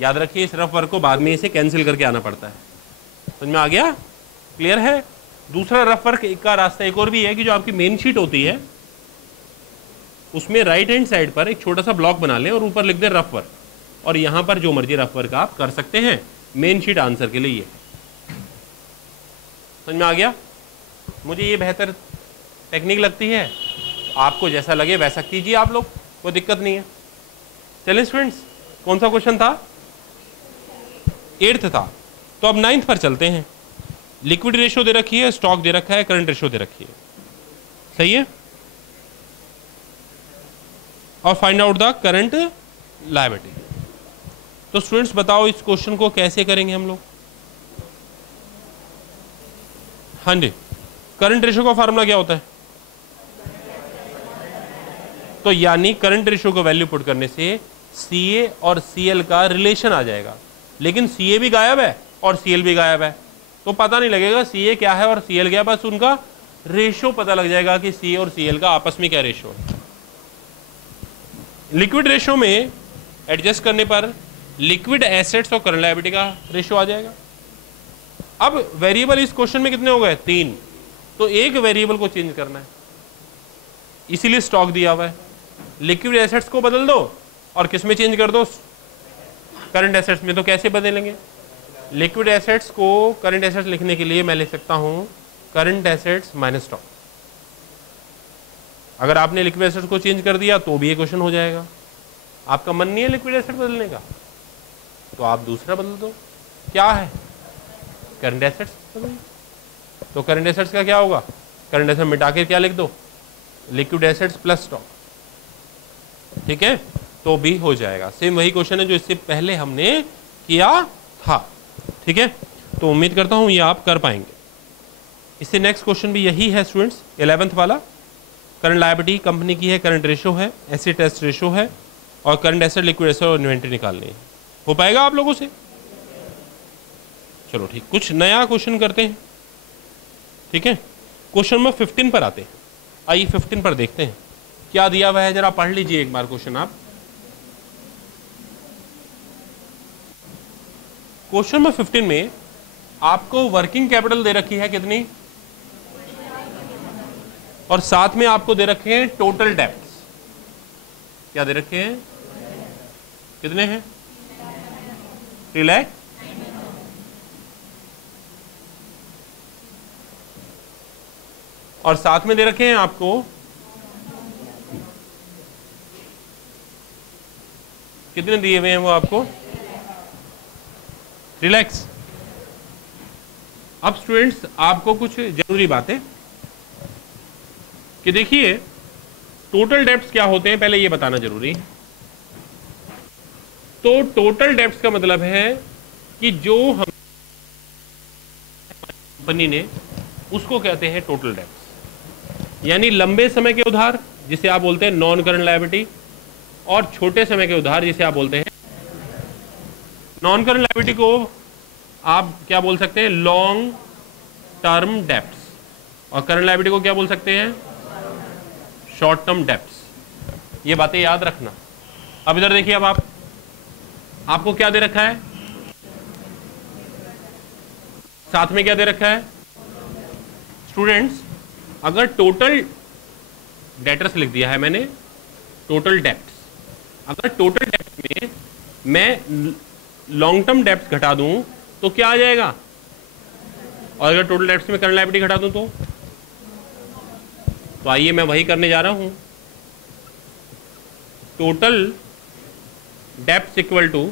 याद रखिए इस रफ वर्क को बाद में इसे कैंसिल करके आना पड़ता है। समझ में आ गया? क्लियर है? दूसरा रफ वर्क का रास्ता एक और भी है कि जो आपकी मेन शीट होती है उसमें राइट हैंड साइड पर एक छोटा सा ब्लॉक बना लें और ऊपर लिख दें रफ वर्क, और यहाँ पर जो मर्जी रफ वर्क आप कर सकते हैं। मेन शीट आंसर के लिए समझ में आ गया? मुझे ये बेहतर टेक्निक लगती है, आपको जैसा लगे वैसा कीजिए आप लोग, कोई दिक्कत नहीं है। चलिए स्टूडेंट्स, कौन सा क्वेश्चन था? 8th था। तो अब 9th पर चलते हैं। लिक्विड रेशो दे रखी है, स्टॉक दे रखा है, करंट रेशो दे रखी है। सही है? और find out the current liability. तो स्टूडेंट्स बताओ इस क्वेश्चन को कैसे करेंगे हम लोग? हाँ जी, करंट रेशो का फार्मूला क्या होता है? तो यानी करंट रेशो को वैल्यू पुट करने से CA और CL का रिलेशन आ जाएगा, लेकिन CA भी गायब है और CL भी गायब है, तो पता नहीं लगेगा CA क्या है और CL क्या है, बस उनका रेशो पता लग जाएगा कि CA और CL का आपस में क्या रेशो है। लिक्विड रेशो में एडजस्ट करने पर लिक्विड एसेट्स और करंट लायबिलिटी का रेशो आ जाएगा। अब वेरिएबल इस क्वेश्चन में कितने हो गए? 3। तो एक वेरिएबल को चेंज करना है, इसीलिए स्टॉक दिया हुआ है। लिक्विड एसेट्स को बदल दो और किस में चेंज कर दो? करंट एसेट्स में। तो कैसे बदलेंगे? लिक्विड एसेट्स को करंट एसेट्स लिखने के लिए मैं लिख सकता हूं करंट एसेट्स माइनस स्टॉक। अगर आपने लिक्विड एसेट्स को चेंज कर दिया तो भी ये क्वेश्चन हो जाएगा। आपका मन नहीं है लिक्विड एसेट बदलने का, तो आप दूसरा बदल दो। क्या है? Current assets. तो करंट एसेट्स का क्या होगा? करंट एसेट मिटा के क्या लिख दो? Liquid assets plus stock. ठीक है, तो भी हो जाएगा। सेम वही क्वेश्चन है जो इससे पहले हमने किया था। ठीक है, तो उम्मीद करता हूं ये आप कर पाएंगे। इससे नेक्स्ट क्वेश्चन भी यही है स्टूडेंट्स, 11th वाला। करंट लायबिलिटी कंपनी की है, करंट रेशो है, एसिड टेस्ट रेशो है, और करंट एसेट, लिक्विड एसेट और इन्वेंट्री निकालनी है। हो पाएगा आप लोगों से? चलो ठीक, कुछ नया क्वेश्चन करते हैं। ठीक है, क्वेश्चन नंबर 15 पर आते हैं। आइए 15 पर देखते हैं क्या दिया हुआ है, जरा पढ़ लीजिए एक बार क्वेश्चन आप। क्वेश्चन नंबर 15 में आपको वर्किंग कैपिटल दे रखी है कितनी, और साथ में आपको दे रखे हैं टोटल डेब्ट्स। क्या दे रखे हैं? कितने हैं? 3 लाख। और साथ में दे रखे हैं आपको कितने दिए हुए हैं वो आपको? रिलैक्स। अब स्टूडेंट्स आपको कुछ जरूरी बातें कि देखिए टोटल डेप्थ क्या होते हैं पहले ये बताना जरूरी है। तो टोटल डेप्थ का मतलब है कि जो हम कंपनी ने उसको कहते हैं टोटल डेप्थ, यानी लंबे समय के उधार जिसे आप बोलते हैं नॉन करंट लायबिलिटी, और छोटे समय के उधार जिसे आप बोलते हैं नॉन करंट लायबिलिटी को आप क्या बोल सकते हैं? Long term debts. और करंट लायबिलिटी को क्या बोल सकते हैं? Short term debts. ये बातें याद रखना। अब इधर देखिए, अब आपको क्या दे रखा है? साथ में क्या दे रखा है? स्टूडेंट्स अगर टोटल डेटर्स लिख दिया है मैंने, टोटल डेप्ट्स, अगर टोटल डेप्ट में मैं लॉन्ग टर्म डेप्ट्स घटा दूं तो क्या आ जाएगा? और अगर टोटल डेप्ट्स में करंट लायबिलिटी घटा दूं तो आइए मैं वही करने जा रहा हूं। Total debts equal to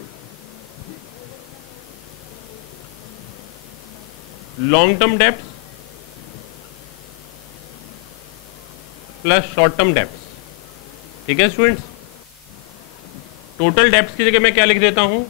long term debts plus short term debts. ठीक है स्टूडेंट्स, टोटल डेप्ट्स की जगह मैं क्या लिख देता हूं?